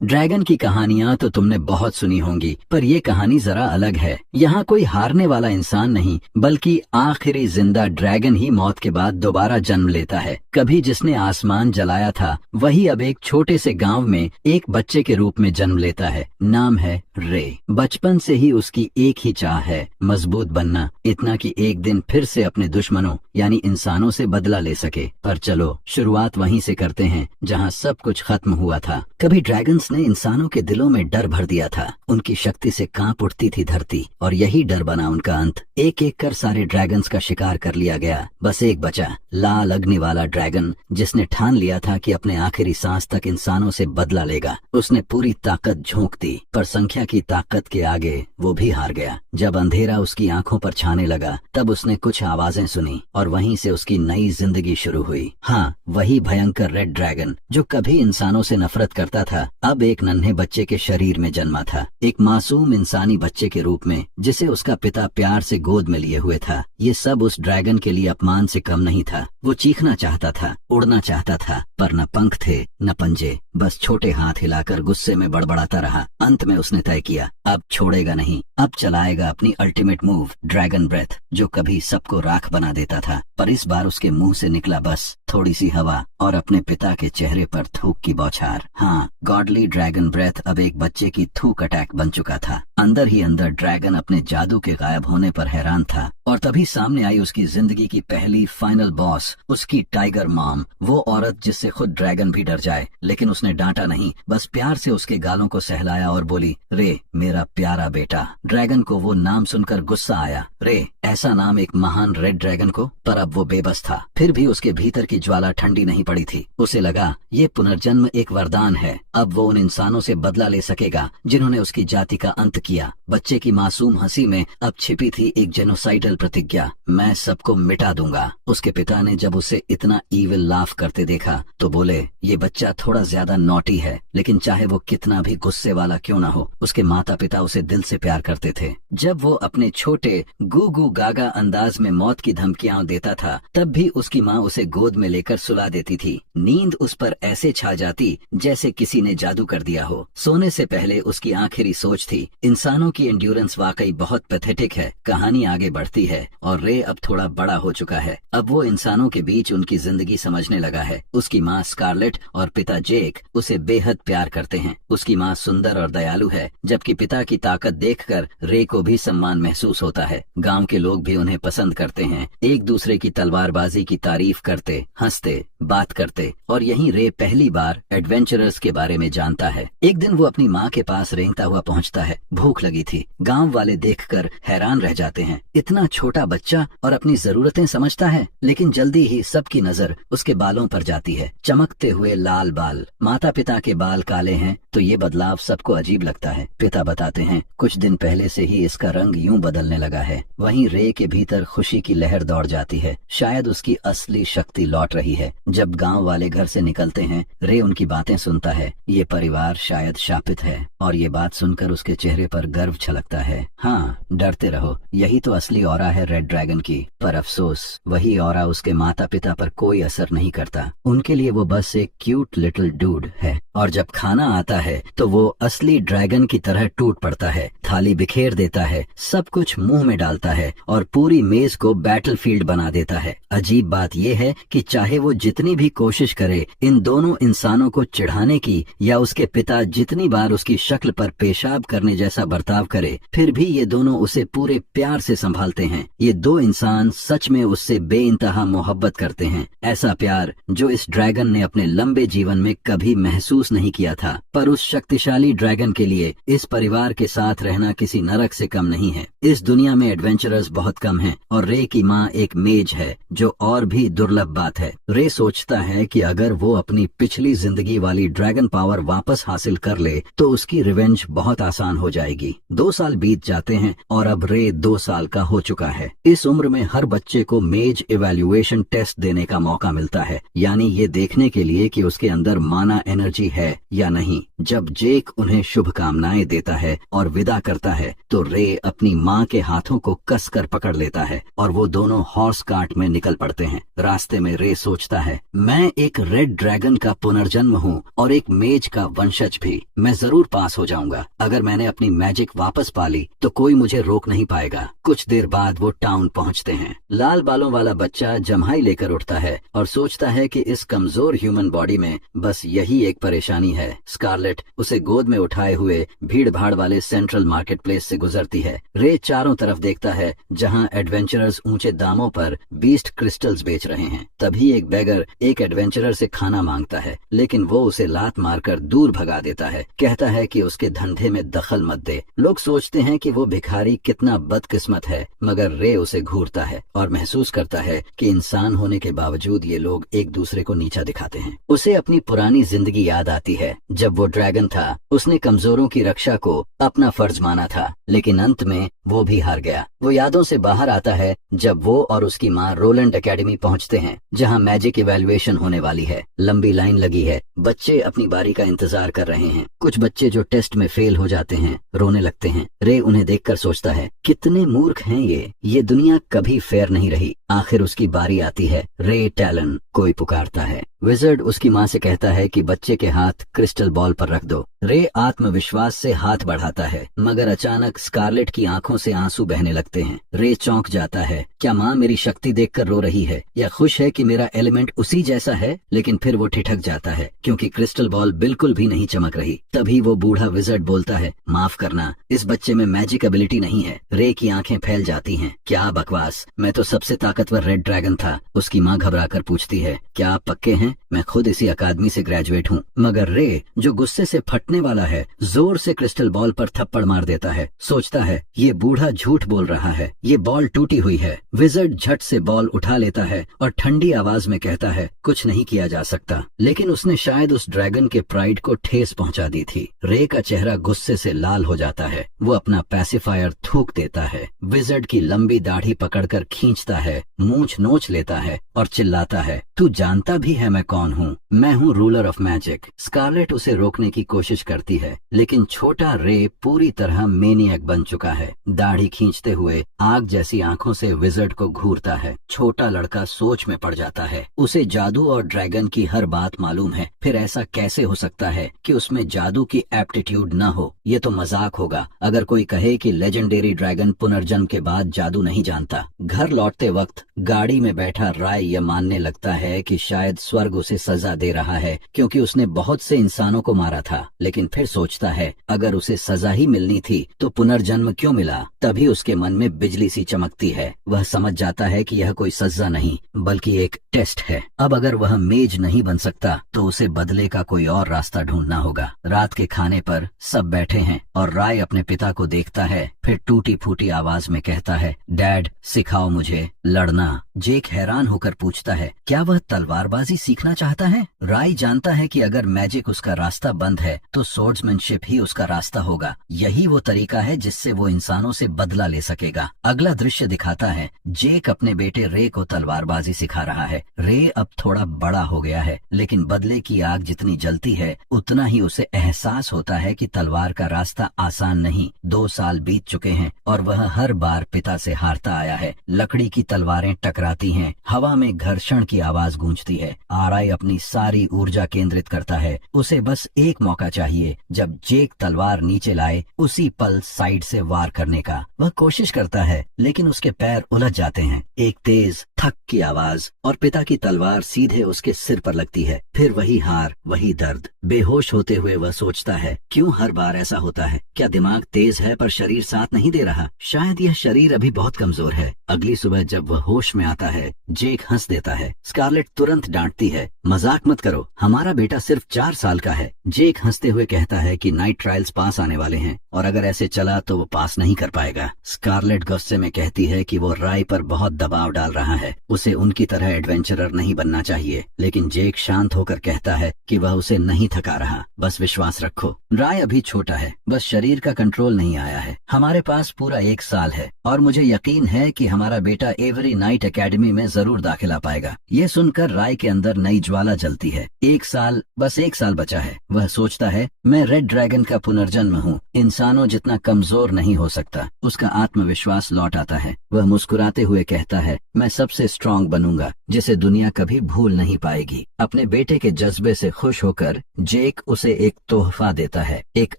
Dragon की कहानियां तो तुमने बहुत सुनी होंगी, पर ये कहानी जरा अलग है। यहाँ कोई हारने वाला इंसान नहीं, बल्कि आखिरी जिंदा ड्रैगन ही मौत के बाद दोबारा जन्म लेता है। कभी जिसने आसमान जलाया था, वही अब एक छोटे से गांव में एक बच्चे के रूप में जन्म लेता है। नाम है रे। बचपन से ही उसकी एक ही चाह है, मजबूत बनना, इतना कि एक दिन फिर से अपने दुश्मनों यानी इंसानों से बदला ले सके। पर चलो शुरुआत वहीं से करते हैं जहाँ सब कुछ खत्म हुआ था। कभी ड्रैगन्स ने इंसानों के दिलों में डर भर दिया था। उनकी शक्ति से कांप उठती थी धरती, और यही डर बना उनका अंत। एक एक कर सारे ड्रैगन्स का शिकार कर लिया गया, बस एक बचा, लाल अग्नि वाला ड्रैगन, जिसने ठान लिया था कि अपने आखिरी सांस तक इंसानों से बदला लेगा। उसने पूरी ताकत झोंक दी, पर संख्या की ताकत के आगे वो भी हार गया। जब अंधेरा उसकी आंखों पर छाने लगा, तब उसने कुछ आवाजें सुनी, और वहीं से उसकी नई जिंदगी शुरू हुई। हाँ, वही भयंकर रेड ड्रैगन जो कभी इंसानों से नफरत करता था, अब एक नन्हे बच्चे के शरीर में जन्मा था। एक मासूम इंसानी बच्चे के रूप में, जिसे उसका पिता प्यार से गोद में लिए हुए था। ये सब उस ड्रैगन के लिए अपमान से कम नहीं था। वो चीखना चाहता था, उड़ना चाहता था, पर न पंख थे न पंजे, बस छोटे हाथ हिलाकर गुस्से में बड़बड़ाता रहा। अंत में उसने तय किया, अब छोड़ेगा नहीं, अब चलाएगा अपनी अल्टीमेट मूव, ड्रैगन ब्रेथ, जो कभी सबको राख बना देता था। पर इस बार उसके मुंह से निकला बस थोड़ी सी हवा, और अपने पिता के चेहरे पर थूक की बौछार। हाँ, गॉडली ड्रैगन ब्रेथ अब एक बच्चे की थूक अटैक बन चुका था। अंदर ही अंदर ड्रैगन अपने जादू के गायब होने पर हैरान था, और तभी सामने आई उसकी जिंदगी की पहली फाइनल बॉस, उसकी टाइगर मॉम। वो औरत जिससे खुद ड्रैगन भी डर जाए, लेकिन उसने डांटा नहीं, बस प्यार से उसके गालों को सहलाया और बोली, रे मेरा प्यारा बेटा। ड्रैगन को वो नाम सुनकर गुस्सा आया। रे, ऐसा नाम एक महान रेड ड्रैगन को? पर अब वो बेबस था। फिर भी उसके भीतर की ज्वाला ठंडी नहीं पड़ी थी। उसे लगा ये पुनर्जन्म एक वरदान है। अब वो उन इंसानों से बदला ले सकेगा जिन्होंने उसकी जाति का अंत किया। बच्चे की मासूम हंसी में अब छिपी थी एक जेनोसाइडल प्रतिज्ञा, मैं सबको मिटा दूंगा। उसके पिता ने जब उसे इतना ईविल लाफ करते देखा तो बोले, ये बच्चा थोड़ा ज्यादा नॉटी है, लेकिन चाहे वो कितना भी गुस्से वाला क्यों ना हो, उसके माता पिता उसे दिल से प्यार करते थे। जब वो अपने छोटे गू गू गागा अंदाज में मौत की धमकियां देता था, तब भी उसकी माँ उसे गोद में लेकर सुला देती थी। नींद उस पर ऐसे छा जाती जैसे किसी ने जादू कर दिया हो। सोने से पहले उसकी आखिरी सोच थी, इंसानों की एंड्योरेंस वाकई बहुत पैथेटिक है। कहानी आगे बढ़ती है, और रे अब थोड़ा बड़ा हो चुका है। अब वो इंसानों के बीच उनकी जिंदगी समझने लगा है। उसकी माँ स्कारलेट और पिता जेक उसे बेहद प्यार करते हैं। उसकी माँ सुंदर और दयालु है, जबकि पिता की ताकत देखकर रे को भी सम्मान महसूस होता है। गांव के लोग भी उन्हें पसंद करते हैं, एक दूसरे की तलवारबाजी की तारीफ करते, हंसते, बात करते। और यहीं रे पहली बार एडवेंचरर्स के बारे में जानता है। एक दिन वो अपनी माँ के पास रेंगता हुआ पहुंचता है। भूख लगी थी। गांव वाले देखकर हैरान रह जाते हैं, इतना छोटा बच्चा और अपनी जरूरतें समझता है। लेकिन जल्दी ही सबकी नजर उसके बालों पर जाती है, चमकते हुए लाल बाल। माता पिता के बाल काले हैं तो ये बदलाव सबको अजीब लगता है। पिता बताते हैं, कुछ दिन पहले से ही इसका रंग यूं बदलने लगा है। वहीं रे के भीतर खुशी की लहर दौड़ जाती है, शायद उसकी असली शक्ति लौट रही है। जब गांव वाले घर से निकलते हैं, रे उनकी बातें सुनता है। ये परिवार शायद शापित है, और ये बात सुनकर उसके चेहरे पर गर्व छलकता है। हाँ, डरते रहो, यही तो असली ऑरा है रेड ड्रैगन की। पर अफसोस, वही ऑरा उसके माता पिता पर कोई असर नहीं करता। उनके लिए वो बस एक क्यूट लिटिल डूड है। और जब खाना आता है तो वो असली ड्रैगन की तरह टूट पड़ता है, थाली बिखेर देता है, सब कुछ मुंह में डालता है, और पूरी मेज को बैटलफील्ड बना देता है। अजीब बात यह है कि चाहे वो जितनी भी कोशिश करे इन दोनों इंसानों को चिढ़ाने की, या उसके पिता जितनी बार उसकी शक्ल पर पेशाब करने जैसा बर्ताव करे, फिर भी ये दोनों उसे पूरे प्यार से संभालते हैं। ये दो इंसान सच में उससे बेइंतहा मोहब्बत करते हैं, ऐसा प्यार जो इस ड्रैगन ने अपने लंबे जीवन में कभी महसूस नहीं किया था। पर उस शक्तिशाली ड्रैगन के लिए इस परिवार के साथ रहना किसी नरक से कम नहीं है। इस दुनिया में एडवेंचरर्स बहुत कम हैं, और रे की माँ एक मेज है, जो और भी दुर्लभ बात है। रे सोचता है कि अगर वो अपनी पिछली जिंदगी वाली ड्रैगन पावर वापस हासिल कर ले तो उसकी रिवेंज बहुत आसान हो जाएगी। आएगी। 2 साल बीत जाते हैं और अब रे 2 साल का हो चुका है। इस उम्र में हर बच्चे को मेज इवैल्यूएशन टेस्ट देने का मौका मिलता है, यानी ये देखने के लिए कि उसके अंदर माना एनर्जी है या नहीं। जब जेक उन्हें शुभकामनाएं देता है और विदा करता है तो रे अपनी माँ के हाथों को कसकर पकड़ लेता है और वो दोनों हॉर्स कार्ट में निकल पड़ते हैं। रास्ते में रे सोचता है, मैं एक रेड ड्रैगन का पुनर्जन्म हूँ और एक मेज का वंशज भी। मैं जरूर पास हो जाऊंगा। अगर मैंने अपनी मैजिक वापस पा ली तो कोई मुझे रोक नहीं पाएगा। कुछ देर बाद वो टाउन पहुँचते हैं। लाल बालों वाला बच्चा जम्हाई लेकर उठता है और सोचता है कि इस कमजोर ह्यूमन बॉडी में बस यही एक परेशानी है। स्कारलेट उसे गोद में उठाए हुए भीड़ भाड़ वाले सेंट्रल मार्केट प्लेस से गुजरती है। रे चारों तरफ देखता है जहाँ एडवेंचरर्स ऊंचे दामों पर बीस्ट क्रिस्टल्स बेच रहे हैं। तभी एक बेगर एक एडवेंचरर से खाना मांगता है, लेकिन वो उसे लात मारकर दूर भगा देता है। कहता है कि उसके धंधे में दखल मत दे। लोग सोचते हैं कि वो भिखारी कितना बदकिस्मत है, मगर रे उसे घूरता है और महसूस करता है कि इंसान होने के बावजूद ये लोग एक दूसरे को नीचा दिखाते हैं। उसे अपनी पुरानी जिंदगी याद आती है। जब वो ड्रैगन था, उसने कमजोरों की रक्षा को अपना फर्ज माना था, लेकिन अंत में वो भी हार गया। वो यादों से बाहर आता है जब वो और उसकी माँ रोलैंड एकेडमी पहुँचते हैं, जहाँ मैजिक इवैल्यूएशन होने वाली है। लंबी लाइन लगी है। बच्चे अपनी बारी का इंतजार कर रहे हैं। कुछ बच्चे जो टेस्ट में फेल हो जाते हैं रोने लगते हैं। रे उन्हें देखकर सोचता है, कितने मूर्ख हैं ये दुनिया कभी फेयर नहीं रही। आखिर उसकी बारी आती है। रे टैलन कोई पुकारता है। विजर्ड उसकी माँ से कहता है कि बच्चे के हाथ क्रिस्टल बॉल पर रख दो। रे आत्मविश्वास से हाथ बढ़ाता है, मगर अचानक स्कारलेट की आंखों से आंसू बहने लगते हैं। रे चौंक जाता है। क्या माँ मेरी शक्ति देखकर रो रही है या खुश है कि मेरा एलिमेंट उसी जैसा है? लेकिन फिर वो ठिठक जाता है क्योंकि क्रिस्टल बॉल बिल्कुल भी नहीं चमक रही। तभी वो बूढ़ा विजर्ड बोलता है, माफ करना, इस बच्चे में मैजिक एबिलिटी नहीं है। रे की आंखें फैल जाती हैं। क्या बकवास, मैं तो सबसे ताकतवर रेड ड्रैगन था। उसकी माँ घबराकर पूछती है, क्या आप पक्के हैं? मैं खुद इसी अकादमी से ग्रेजुएट हूँ। मगर रे, जो गुस्से से फटने वाला है, जोर से क्रिस्टल बॉल पर थप्पड़ मार देता है। सोचता है, ये बूढ़ा झूठ बोल रहा है, ये बॉल टूटी हुई है। विजर्ड झट से बॉल उठा लेता है और ठंडी आवाज में कहता है, कुछ नहीं किया जा सकता। लेकिन उसने शायद उस ड्रैगन के प्राइड को ठेस पहुंचा दी थी। रे का चेहरा गुस्से से लाल हो जाता है। वो अपना पैसिफायर थूक देता है। विजर्ड की लंबी दाढ़ी पकड़कर खींचता है, मूंछ नोच लेता है और चिल्लाता है, तू जानता भी है मैं कौन हूँ? मैं हूँ रूलर ऑफ मैजिक। स्कारलेट उसे रोकने की कोशिश करती है, लेकिन छोटा रे पूरी तरह मेनियक बन चुका है। दाढ़ी खींचते हुए आग जैसी आंखों से विजर्ड को घूरता है। छोटा लड़का सोच में पड़ जाता है। उसे जादू और ड्रैगन की हर बात मालूम है, फिर ऐसा कैसे हो सकता है कि उसमें जादू की एप्टीट्यूड न हो? ये तो मजाक होगा अगर कोई कहे कि लेजेंडरी ड्रैगन पुनर्जन्म के बाद जादू नहीं जानता। घर लौटते वक्त गाड़ी में बैठा राय यह मानने लगता है कि शायद स्वर्ग उसे सजा दे रहा है क्योंकि उसने बहुत से इंसानों को मारा था। लेकिन फिर सोचता है, अगर उसे सजा ही मिलनी थी तो पुनर्जन्म क्यों मिला? तभी उसके मन में बिजली सी चमकती है। वह समझ जाता है कि यह कोई सजा नहीं बल्कि एक टेस्ट है। अब अगर वह मेज नहीं बन सकता तो उसे बदले का कोई और रास्ता ढूंढना होगा। रात के खाने पर सब बैठे हैं और राय अपने पिता को देखता है, फिर टूटी फूटी आवाज में कहता है, डैड सिखाओ मुझे लड़ना। जेक हैरान होकर पूछता है, क्या वह तलवारबाजी सीखना चाहता है? राय जानता है कि अगर मैजिक उसका रास्ता बंद है तो स्वॉर्ड्समैनशिप ही उसका रास्ता होगा। यही वो तरीका है जिससे वो इंसानों से बदला ले सकेगा। अगला दृश्य दिखाता है, जेक अपने बेटे रे को तलवारबाजी सिखा रहा है। रे अब थोड़ा बड़ा हो गया है, लेकिन बदले की आग जितनी जलती है उतना ही उसे एहसास होता है कि तलवार का रास्ता आसान नहीं। 2 साल बीत चुके हैं और वह हर बार पिता से हारता आया है। लकड़ी की तलवारें टकराती हैं, हवा में घर्षण की आवाज गूंजती है। आराय अपनी सारी ऊर्जा केंद्रित करता है। उसे बस एक मौका चाहिए, जब जेक तलवार नीचे लाए उसी पल साइड से वार करने का। वह कोशिश करता है लेकिन उसके पैर उलझ जाते हैं। एक तेज थक की आवाज और पिता की तलवार सीधे उसके सिर पर लगती है। फिर वही हार, वही दर्द। बेहोश होते हुए वह सोचता है, क्यों हर बार ऐसा होता है? क्या दिमाग तेज है पर शरीर साथ नहीं दे रहा? शायद यह शरीर अभी बहुत कमजोर है। अगली सुबह जब वह होश में आता है, जेक हंस देता है। स्कारलेट तुरंत डांटती है, मजाक मत करो, हमारा बेटा सिर्फ 4 साल का है। जेक हंसते हुए कहता है कि नाइट ट्रायल्स पास आने वाले हैं और अगर ऐसे चला तो वो पास नहीं कर पाएगा। स्कारलेट गुस्से में कहती है कि वो राय पर बहुत दबाव डाल रहा है। है। उसे उनकी तरह एडवेंचरर नहीं बनना चाहिए, लेकिन जेक शांत होकर कहता है कि वह उसे नहीं थका रहा, बस विश्वास रखो। राय अभी छोटा है, बस शरीर का कंट्रोल नहीं आया है। हमारे पास पूरा 1 साल है और मुझे यकीन है कि हमारा बेटा एवरी नाइट एकेडमी में जरूर दाखिला पाएगा। ये सुनकर राय के अंदर नई ज्वाला जलती है। 1 साल, बस 1 साल बचा है। वह सोचता है, मैं रेड ड्रैगन का पुनर्जन्म हूँ, इंसानों जितना कमजोर नहीं हो सकता। उसका आत्मविश्वास लौट आता है। वह मुस्कुराते हुए कहता है, मैं सबसे स्ट्रांग बनूंगा, जिसे दुनिया कभी भूल नहीं पाएगी। अपने बेटे के जज्बे से खुश होकर जेक उसे एक तोहफा देता है, एक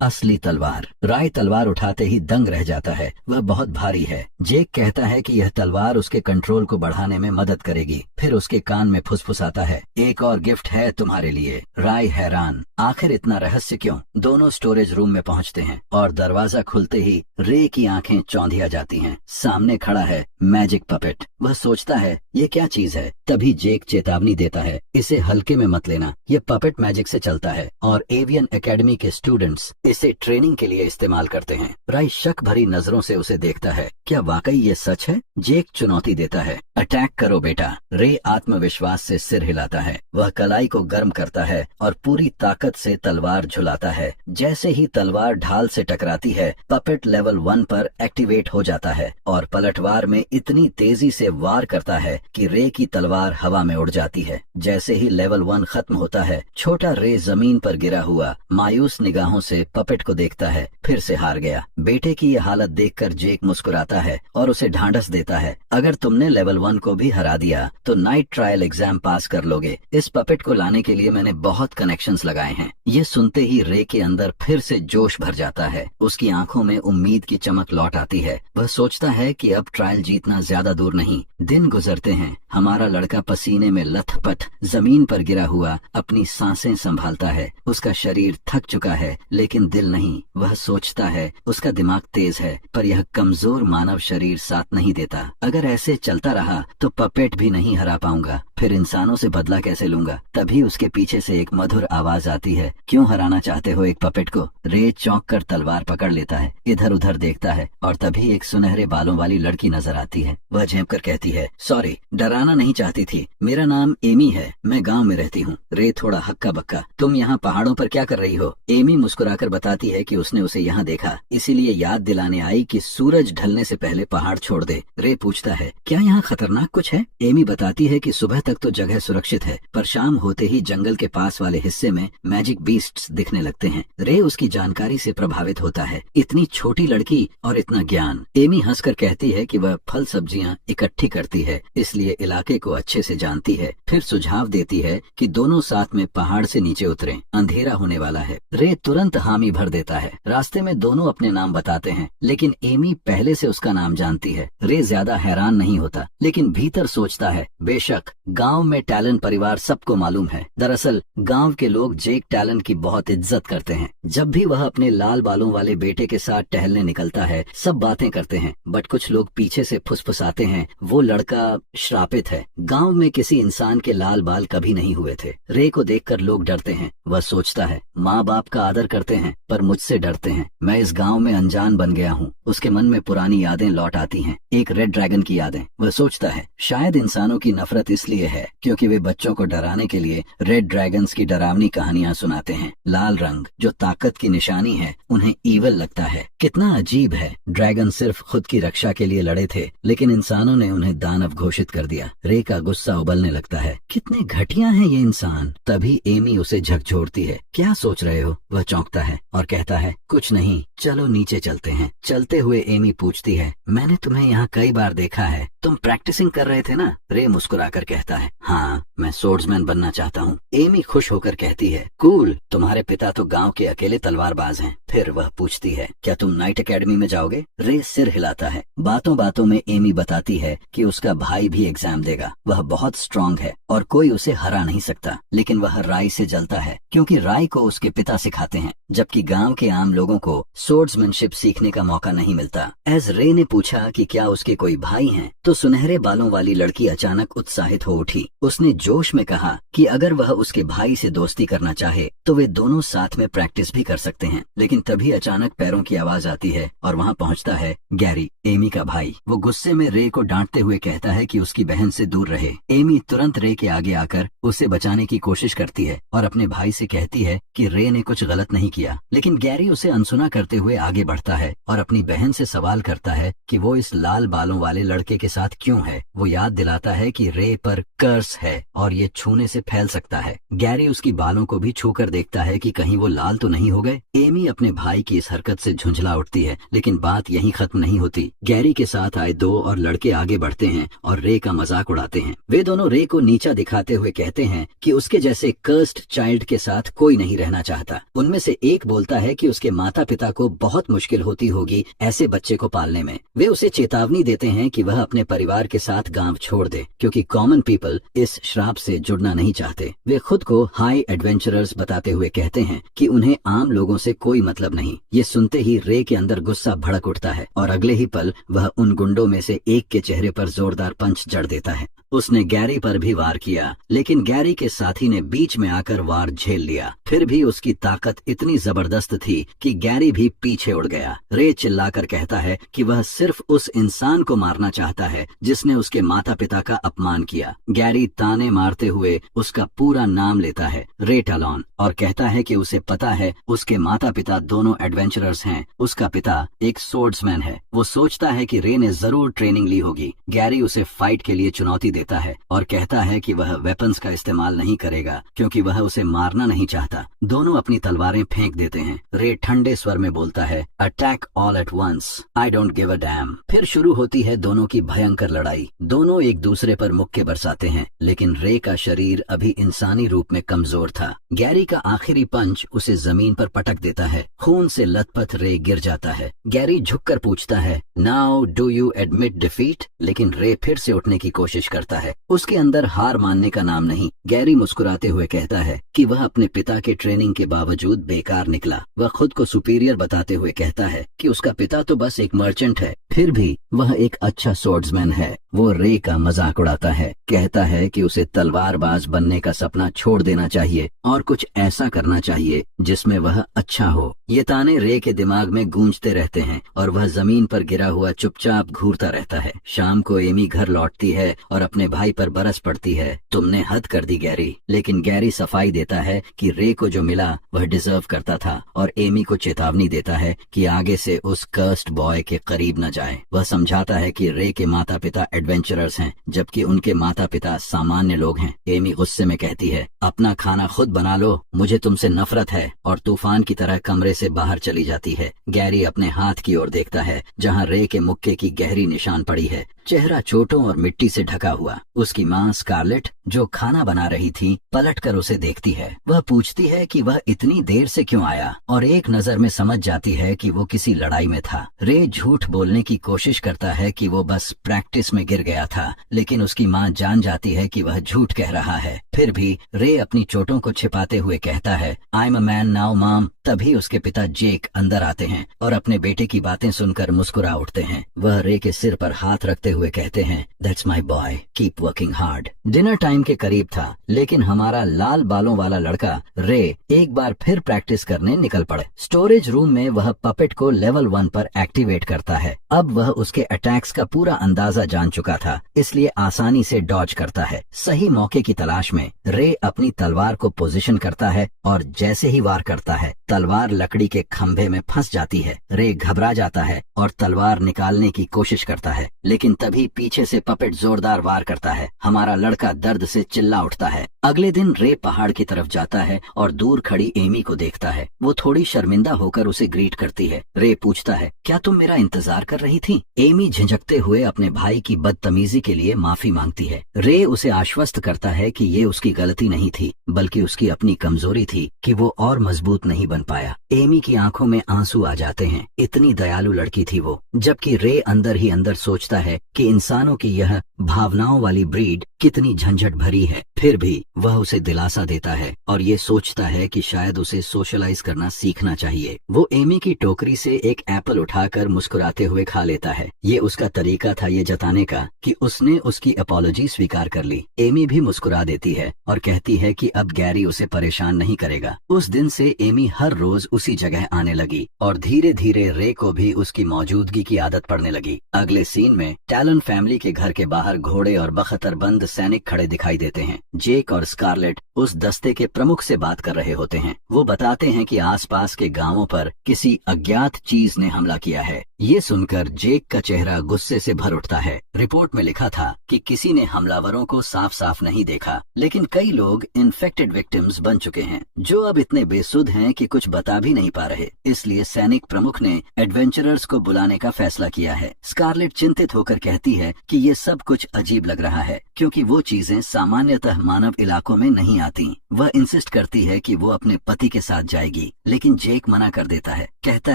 असली तलवार। राय तलवार उठाते ही दंग रह जाता है, वह बहुत भारी है। जेक कहता है कि यह तलवार उसके कंट्रोल को बढ़ाने में मदद करेगी। फिर उसके कान में फुसफुसाता है, एक और गिफ्ट है तुम्हारे लिए। राय हैरान, आखिर इतना रहस्य क्यों? दोनों स्टोरेज रूम में पहुंचते हैं और दरवाजा खुलते ही रे की आंखें चौंधिया जाती हैं। सामने खड़ा है मैजिक पपेट। वह सोचता है, ये क्या चीज है? तभी जेक चेतावनी देता है, इसे हल्के में मत लेना, ये पपेट मैजिक से चलता है और एवियन एकेडमी के स्टूडेंट्स इसे ट्रेनिंग के लिए इस्तेमाल करते हैं। राय शक भरी नजरों से उसे देखता है, क्या वाकई ये सच है? जेक चुनौती देता है, अटैक करो बेटा। रे आत्मविश्वास से सिर हिलाता है। वह कलाई को गर्म करता है और पूरी ताकत से तलवार झुलाता है। जैसे ही तलवार ढाल से टकराती है, पपेट लेवल 1 पर एक्टिवेट हो जाता है और पलटवार में इतनी तेजी से वार करता है कि रे की तलवार हवा में उड़ जाती है। जैसे ही लेवल 1 खत्म होता है, छोटा रे जमीन पर गिरा हुआ मायूस निगाहों से पपेट को देखता है। फिर से हार गया। बेटे की ये हालत देखकर जेक मुस्कुराता है और उसे ढांढस देता है, अगर तुमने लेवल 1 को भी हरा दिया तो नाइट ट्रायल एग्जाम पास कर लोगे। इस पपेट को लाने के लिए मैंने बहुत कनेक्शंस लगाए हैं। ये सुनते ही रे के अंदर फिर से जोश भर जाता है। उसकी आंखों में उम्मीद की चमक लौट आती है। वह सोचता है कि अब ट्रायल जीतना ज्यादा दूर नहीं। दिन गुजरते हैं। हमारा लड़का पसीने में लथपथ जमीन पर गिरा हुआ अपनी सांसें संभालता है। उसका शरीर थक चुका है, लेकिन दिल नहीं। वह सोचता है, उसका दिमाग तेज है, पर यह कमजोर मानव शरीर साथ नहीं देता। अगर ऐसे चलता रहा तो पपेट भी नहीं हरा पाऊंगा, फिर इंसानों से बदला कैसे लूंगा? तभी उसके पीछे से एक मधुर आवाज आती है, क्यों हराना चाहते हो एक पपेट को? रे चौंक कर तलवार पकड़ लेता है, इधर उधर देखता है और तभी एक सुनहरे बालों वाली लड़की नजर आती है। वह झेप कर कहती है, सॉरी, डराना नहीं चाहती थी। मेरा नाम एमी है, मैं गांव में रहती हूँ। रे थोड़ा हक्का बक्का, तुम यहाँ पहाड़ों पर क्या कर रही हो? एमी मुस्कुराकर बताती है कि उसने उसे यहाँ देखा, इसीलिए याद दिलाने आई कि सूरज ढलने से पहले पहाड़ छोड़ दे। रे पूछता है, क्या यहाँ खतरनाक कुछ है? एमी बताती है कि सुबह तक तो जगह सुरक्षित है, पर शाम होते ही जंगल के पास वाले हिस्से में मैजिक बीस्ट्स दिखने लगते हैं। रे उसकी जानकारी से प्रभावित होता है। इतनी छोटी लड़की और इतना ज्ञान। एमी हंसकर कहती है कि वह फल सब्जियां इकट्ठी करती है, इसलिए इलाके को अच्छे से जानती है। फिर सुझाव देती है कि दोनों साथ में पहाड़ से नीचे उतरें, अंधेरा होने वाला है। रे तुरंत हामी भर देता है। रास्ते में दोनों अपने नाम बताते हैं, लेकिन एमी पहले से उसका नाम जानती है। रे ज्यादा हैरान नहीं होता, लेकिन भीतर सोचता है, बेशक गांव में टैलेंट परिवार सबको मालूम है। दरअसल गांव के लोग जेक टैलेंट की बहुत इज्जत करते हैं। जब भी वह अपने लाल बालों वाले बेटे के साथ टहलने निकलता है, सब बातें करते हैं, बट कुछ लोग पीछे से फुसफुसाते हैं, वो लड़का श्रापित है। गांव में किसी इंसान के लाल बाल कभी नहीं हुए थे। रे को देखकर लोग डरते हैं। वह सोचता है, माँ बाप का आदर करते हैं, पर मुझसे डरते हैं। मैं इस गांव में अनजान बन गया हूँ। उसके मन में पुरानी यादें लौट आती हैं, एक रेड ड्रैगन की यादें। वह सोचता है, शायद इंसानों की नफरत इसलिए है क्योंकि वे बच्चों को डराने के लिए रेड ड्रैगन्स की डरावनी कहानियां सुनाते हैं। लाल रंग जो ताकत की निशानी है, उन्हें ईवल लगता है। कितना अजीब है, ड्रैगन सिर्फ खुद की रक्षा के लिए लड़े थे, लेकिन इंसानों ने उन्हें दानव घोषित कर दिया। रे का गुस्सा उबलने लगता है, कितने घटिया हैं ये इंसान। तभी एमी उसे झकझोरती है, क्या सोच रहे हो? वह चौंकता है और कहता है, कुछ नहीं, चलो नीचे चलते हैं। चलते हुए एमी पूछती है, मैंने तुम्हें यहाँ कई बार देखा है, तुम प्रैक्टिसिंग कर रहे थे ना? रे मुस्कुराकर कहता है, हाँ, मैं सोर्ड्समैन बनना चाहता हूँ। एमी खुश होकर कहती है, कूल, तुम्हारे पिता तो गांव के अकेले तलवारबाज हैं। फिर वह पूछती है, क्या तुम नाइट एकेडमी में जाओगे? रे सिर हिलाता है। बातों बातों में एमी बताती है कि उसका भाई भी एग्जाम देगा। वह बहुत स्ट्रांग है और कोई उसे हरा नहीं सकता, लेकिन वह राय से जलता है क्योंकि राय को उसके पिता सिखाते हैं, जबकि गांव के आम लोगों को सोर्ड्समैनशिप सीखने का मौका नहीं मिलता। एज रे ने पूछा कि क्या उसके कोई भाई हैं, तो सुनहरे बालों वाली लड़की अचानक उत्साहित हो उठी। उसने जोश में कहा कि अगर वह उसके भाई से दोस्ती करना चाहे तो वे दोनों साथ में प्रैक्टिस भी कर सकते हैं। लेकिन तभी अचानक पैरों की आवाज आती है और वहाँ पहुँचता है गैरी, एमी का भाई। वो गुस्से में रे को डांटते हुए कहता है कि उसकी बहन से दूर रहे। एमी तुरंत रे के आगे आकर उसे बचाने की कोशिश करती है और अपने भाई से कहती है कि रे ने कुछ गलत नहीं किया। लेकिन गैरी उसे अनसुना करते हुए आगे बढ़ता है और अपनी बहन से सवाल करता है कि वो इस लाल बालों वाले लड़के के साथ क्यों है। वो याद दिलाता है कि रे पर कर्स है और ये छूने से फैल सकता है। गैरी उसकी बालों को भी छूकर देखता है कि कहीं वो लाल तो नहीं हो गए। एमी अपने भाई की इस हरकत से झुंझला उठती है, लेकिन बात यहीं खत्म नहीं होती। गैरी के साथ आए दो और लड़के आगे बढ़ते हैं और रे का मजाक उड़ाते हैं। वे दोनों रे को नीचा दिखाते हुए कहते हैं कि उसके जैसे कर्स्ड चाइल्ड के साथ कोई नहीं रहना चाहता। उनमें से एक बोलता है कि उसके माता पिता को बहुत मुश्किल होती होगी ऐसे बच्चे को पालने में। वे उसे चेतावनी देते हैं कि वह अपने परिवार के साथ गांव छोड़ दे, क्योंकि कॉमन पीपल इस श्राप से जुड़ना नहीं चाहते। वे खुद को हाई एडवेंचरर्स बताते हुए कहते हैं कि उन्हें आम लोगों से कोई मतलब नहीं। ये सुनते ही रे के अंदर गुस्सा भड़क उठता है और अगले ही पल वह उन गुंडों में से एक के चेहरे पर जोरदार पंच जड़ देता है। उसने गैरी पर भी वार किया, लेकिन गैरी के साथी ने बीच में आकर वार झेल लिया। फिर भी उसकी ताकत इतनी जबरदस्त थी कि गैरी भी पीछे उड़ गया। रे चिल्लाकर कहता है कि वह सिर्फ उस इंसान को मारना चाहता है जिसने उसके माता पिता का अपमान किया। गैरी ताने मारते हुए उसका पूरा नाम लेता है, रे टलॉन, और कहता है कि उसे पता है उसके माता पिता दोनों एडवेंचरर्स हैं। उसका पिता एक सोर्ड्समैन है। वो सोचता है कि रे ने जरूर ट्रेनिंग ली होगी। गैरी उसे फाइट के लिए चुनौती देता है और कहता है कि वह वेपन्स का इस्तेमाल नहीं करेगा क्योंकि वह उसे मारना नहीं चाहता। दोनों अपनी तलवारें फेंक देते हैं। रे ठंडे स्वर में बोलता है, attack all at once, I don't give a damn. फिर शुरू होती है दोनों की भयंकर लड़ाई। दोनों एक दूसरे पर मुक्के बरसाते हैं, लेकिन रे का शरीर अभी इंसानी रूप में कमजोर था। गैरी का आखिरी पंच उसे जमीन पर पटक देता है। खून से लथपथ रे गिर जाता है। गैरी झुककर पूछता है, now do you admit defeat? लेकिन रे फिर से उठने की कोशिश करता है। उसके अंदर हार मानने का नाम नहीं। गैरी मुस्कुराते हुए कहता है कि वह अपने पिता के ट्रेनिंग के बावजूद बेकार निकला। वह खुद को सुपीरियर बताते हुए कहता है कि उसका पिता तो बस एक मर्चेंट है, फिर भी वह एक अच्छा सोर्ड्समैन है। वो रे का मजाक उड़ाता है, कहता है कि उसे तलवारबाज बनने का सपना छोड़ देना चाहिए और कुछ ऐसा करना चाहिए जिसमें वह अच्छा हो। ये ताने रे के दिमाग में गूंजते रहते हैं और वह जमीन पर गिरा हुआ चुपचाप घूरता रहता है। शाम को एमी घर लौटती है और अपने भाई पर बरस पड़ती है, तुमने हद कर दी गैरी। लेकिन गैरी सफाई देता है कि रे को जो मिला वह डिजर्व करता था और एमी को चेतावनी देता है कि आगे से उस कर्स्ड बॉय के करीब न जाए। वह समझाता है कि रे के माता पिता एडवेंचरर्स हैं, जबकि उनके माता पिता सामान्य लोग हैं। एमी गुस्से में कहती है, अपना खाना खुद बना लो, मुझे तुमसे नफरत है, और तूफान की तरह कमरे से बाहर चली जाती है। गैरी अपने हाथ की ओर देखता है जहाँ रे के मुक्के की गहरी निशान पड़ी है, चेहरा चोटों और मिट्टी से ढका हुआ। उसकी माँ स्कारलेट, जो खाना बना रही थी, पलटकर उसे देखती है। वह पूछती है कि वह इतनी देर से क्यों आया और एक नजर में समझ जाती है कि वो किसी लड़ाई में था। रे झूठ बोलने की कोशिश करता है कि वो बस प्रैक्टिस में गिर गया था, लेकिन उसकी माँ जान जाती है कि वह झूठ कह रहा है। फिर भी रे अपनी चोटों को छिपाते हुए कहता है, I am a man now mom. तभी उसके पिता जेक अंदर आते हैं और अपने बेटे की बातें सुनकर मुस्कुरा उठते हैं। वह रे के सिर पर हाथ रखते हुए कहते हैं, that's my boy, keep working hard. Dinner time के करीब था, लेकिन हमारा लाल बालों वाला लड़का रे एक बार फिर प्रैक्टिस करने निकल पड़े। स्टोरेज रूम में वह पपेट को लेवल 1 पर एक्टिवेट करता है। अब वह उसके अटैक्स का पूरा अंदाजा जान चुका था, इसलिए आसानी से डॉज करता है। सही मौके की तलाश में रे अपनी तलवार को पोजीशन करता है और जैसे ही वार करता है, तलवार लकड़ी के खंभे में फंस जाती है। रे घबरा जाता है और तलवार निकालने की कोशिश करता है, लेकिन तभी पीछे से पपेट जोरदार वार करता है। हमारा लड़का दर्द से चिल्ला उठता है। अगले दिन रे पहाड़ की तरफ जाता है और दूर खड़ी एमी को देखता है। वो थोड़ी शर्मिंदा होकर उसे ग्रीट करती है। रे पूछता है, क्या तुम मेरा इंतजार कर रही थी? एमी झिझकते हुए अपने भाई की बदतमीजी के लिए माफी मांगती है। रे उसे आश्वस्त करता है कि ये उसकी गलती नहीं थी, बल्कि उसकी अपनी कमजोरी थी कि वो और मजबूत नहीं बन पाया। एमी की आंखों में आंसू आ जाते हैं, इतनी दयालु लड़की थी वो। जबकि रे अंदर ही अंदर सोचता है कि इंसानों की यह भावनाओं वाली ब्रीड कितनी झंझट भरी है, फिर भी वह उसे दिलासा देता है और ये सोचता है कि शायद उसे सोशलाइज करना सीखना चाहिए। वो एमी की टोकरी से एक एप्पल उठाकर मुस्कुराते हुए खा लेता है। ये उसका तरीका था ये जताने का कि उसने उसकी अपॉलॉजी स्वीकार कर ली। एमी भी मुस्कुरा देती है और कहती है कि अब गैरी उसे परेशान नहीं करेगा। उस दिन से एमी हर रोज उसी जगह आने लगी और धीरे धीरे रे को भी उसकी मौजूदगी की आदत पड़ने लगी। अगले सीन में टैलन फैमिली के घर के बाहर घोड़े और बख्तरबंद सैनिक खड़े दिखाई देते हैं। जेक और स्कारलेट उस दस्ते के प्रमुख से बात कर रहे होते हैं। वो बताते हैं कि आसपास के गांवों पर किसी अज्ञात चीज ने हमला किया है। ये सुनकर जेक का चेहरा गुस्से से भर उठता है। रिपोर्ट में लिखा था कि किसी ने हमलावरों को साफ साफ नहीं देखा, लेकिन कई लोग इन्फेक्टेड विक्टिम्स बन चुके हैं जो अब इतने बेसुध हैं कि कुछ बता भी नहीं पा रहे। इसलिए सैनिक प्रमुख ने एडवेंचरर्स को बुलाने का फैसला किया है। स्कारलेट चिंतित होकर कहती है कि ये सब कुछ अजीब लग रहा है क्योंकि वो चीजें सामान्यतः मानव इलाकों में नहीं आती। वह इंसिस्ट करती है कि वो अपने पति के साथ जाएगी, लेकिन जेक मना कर देता है। कहता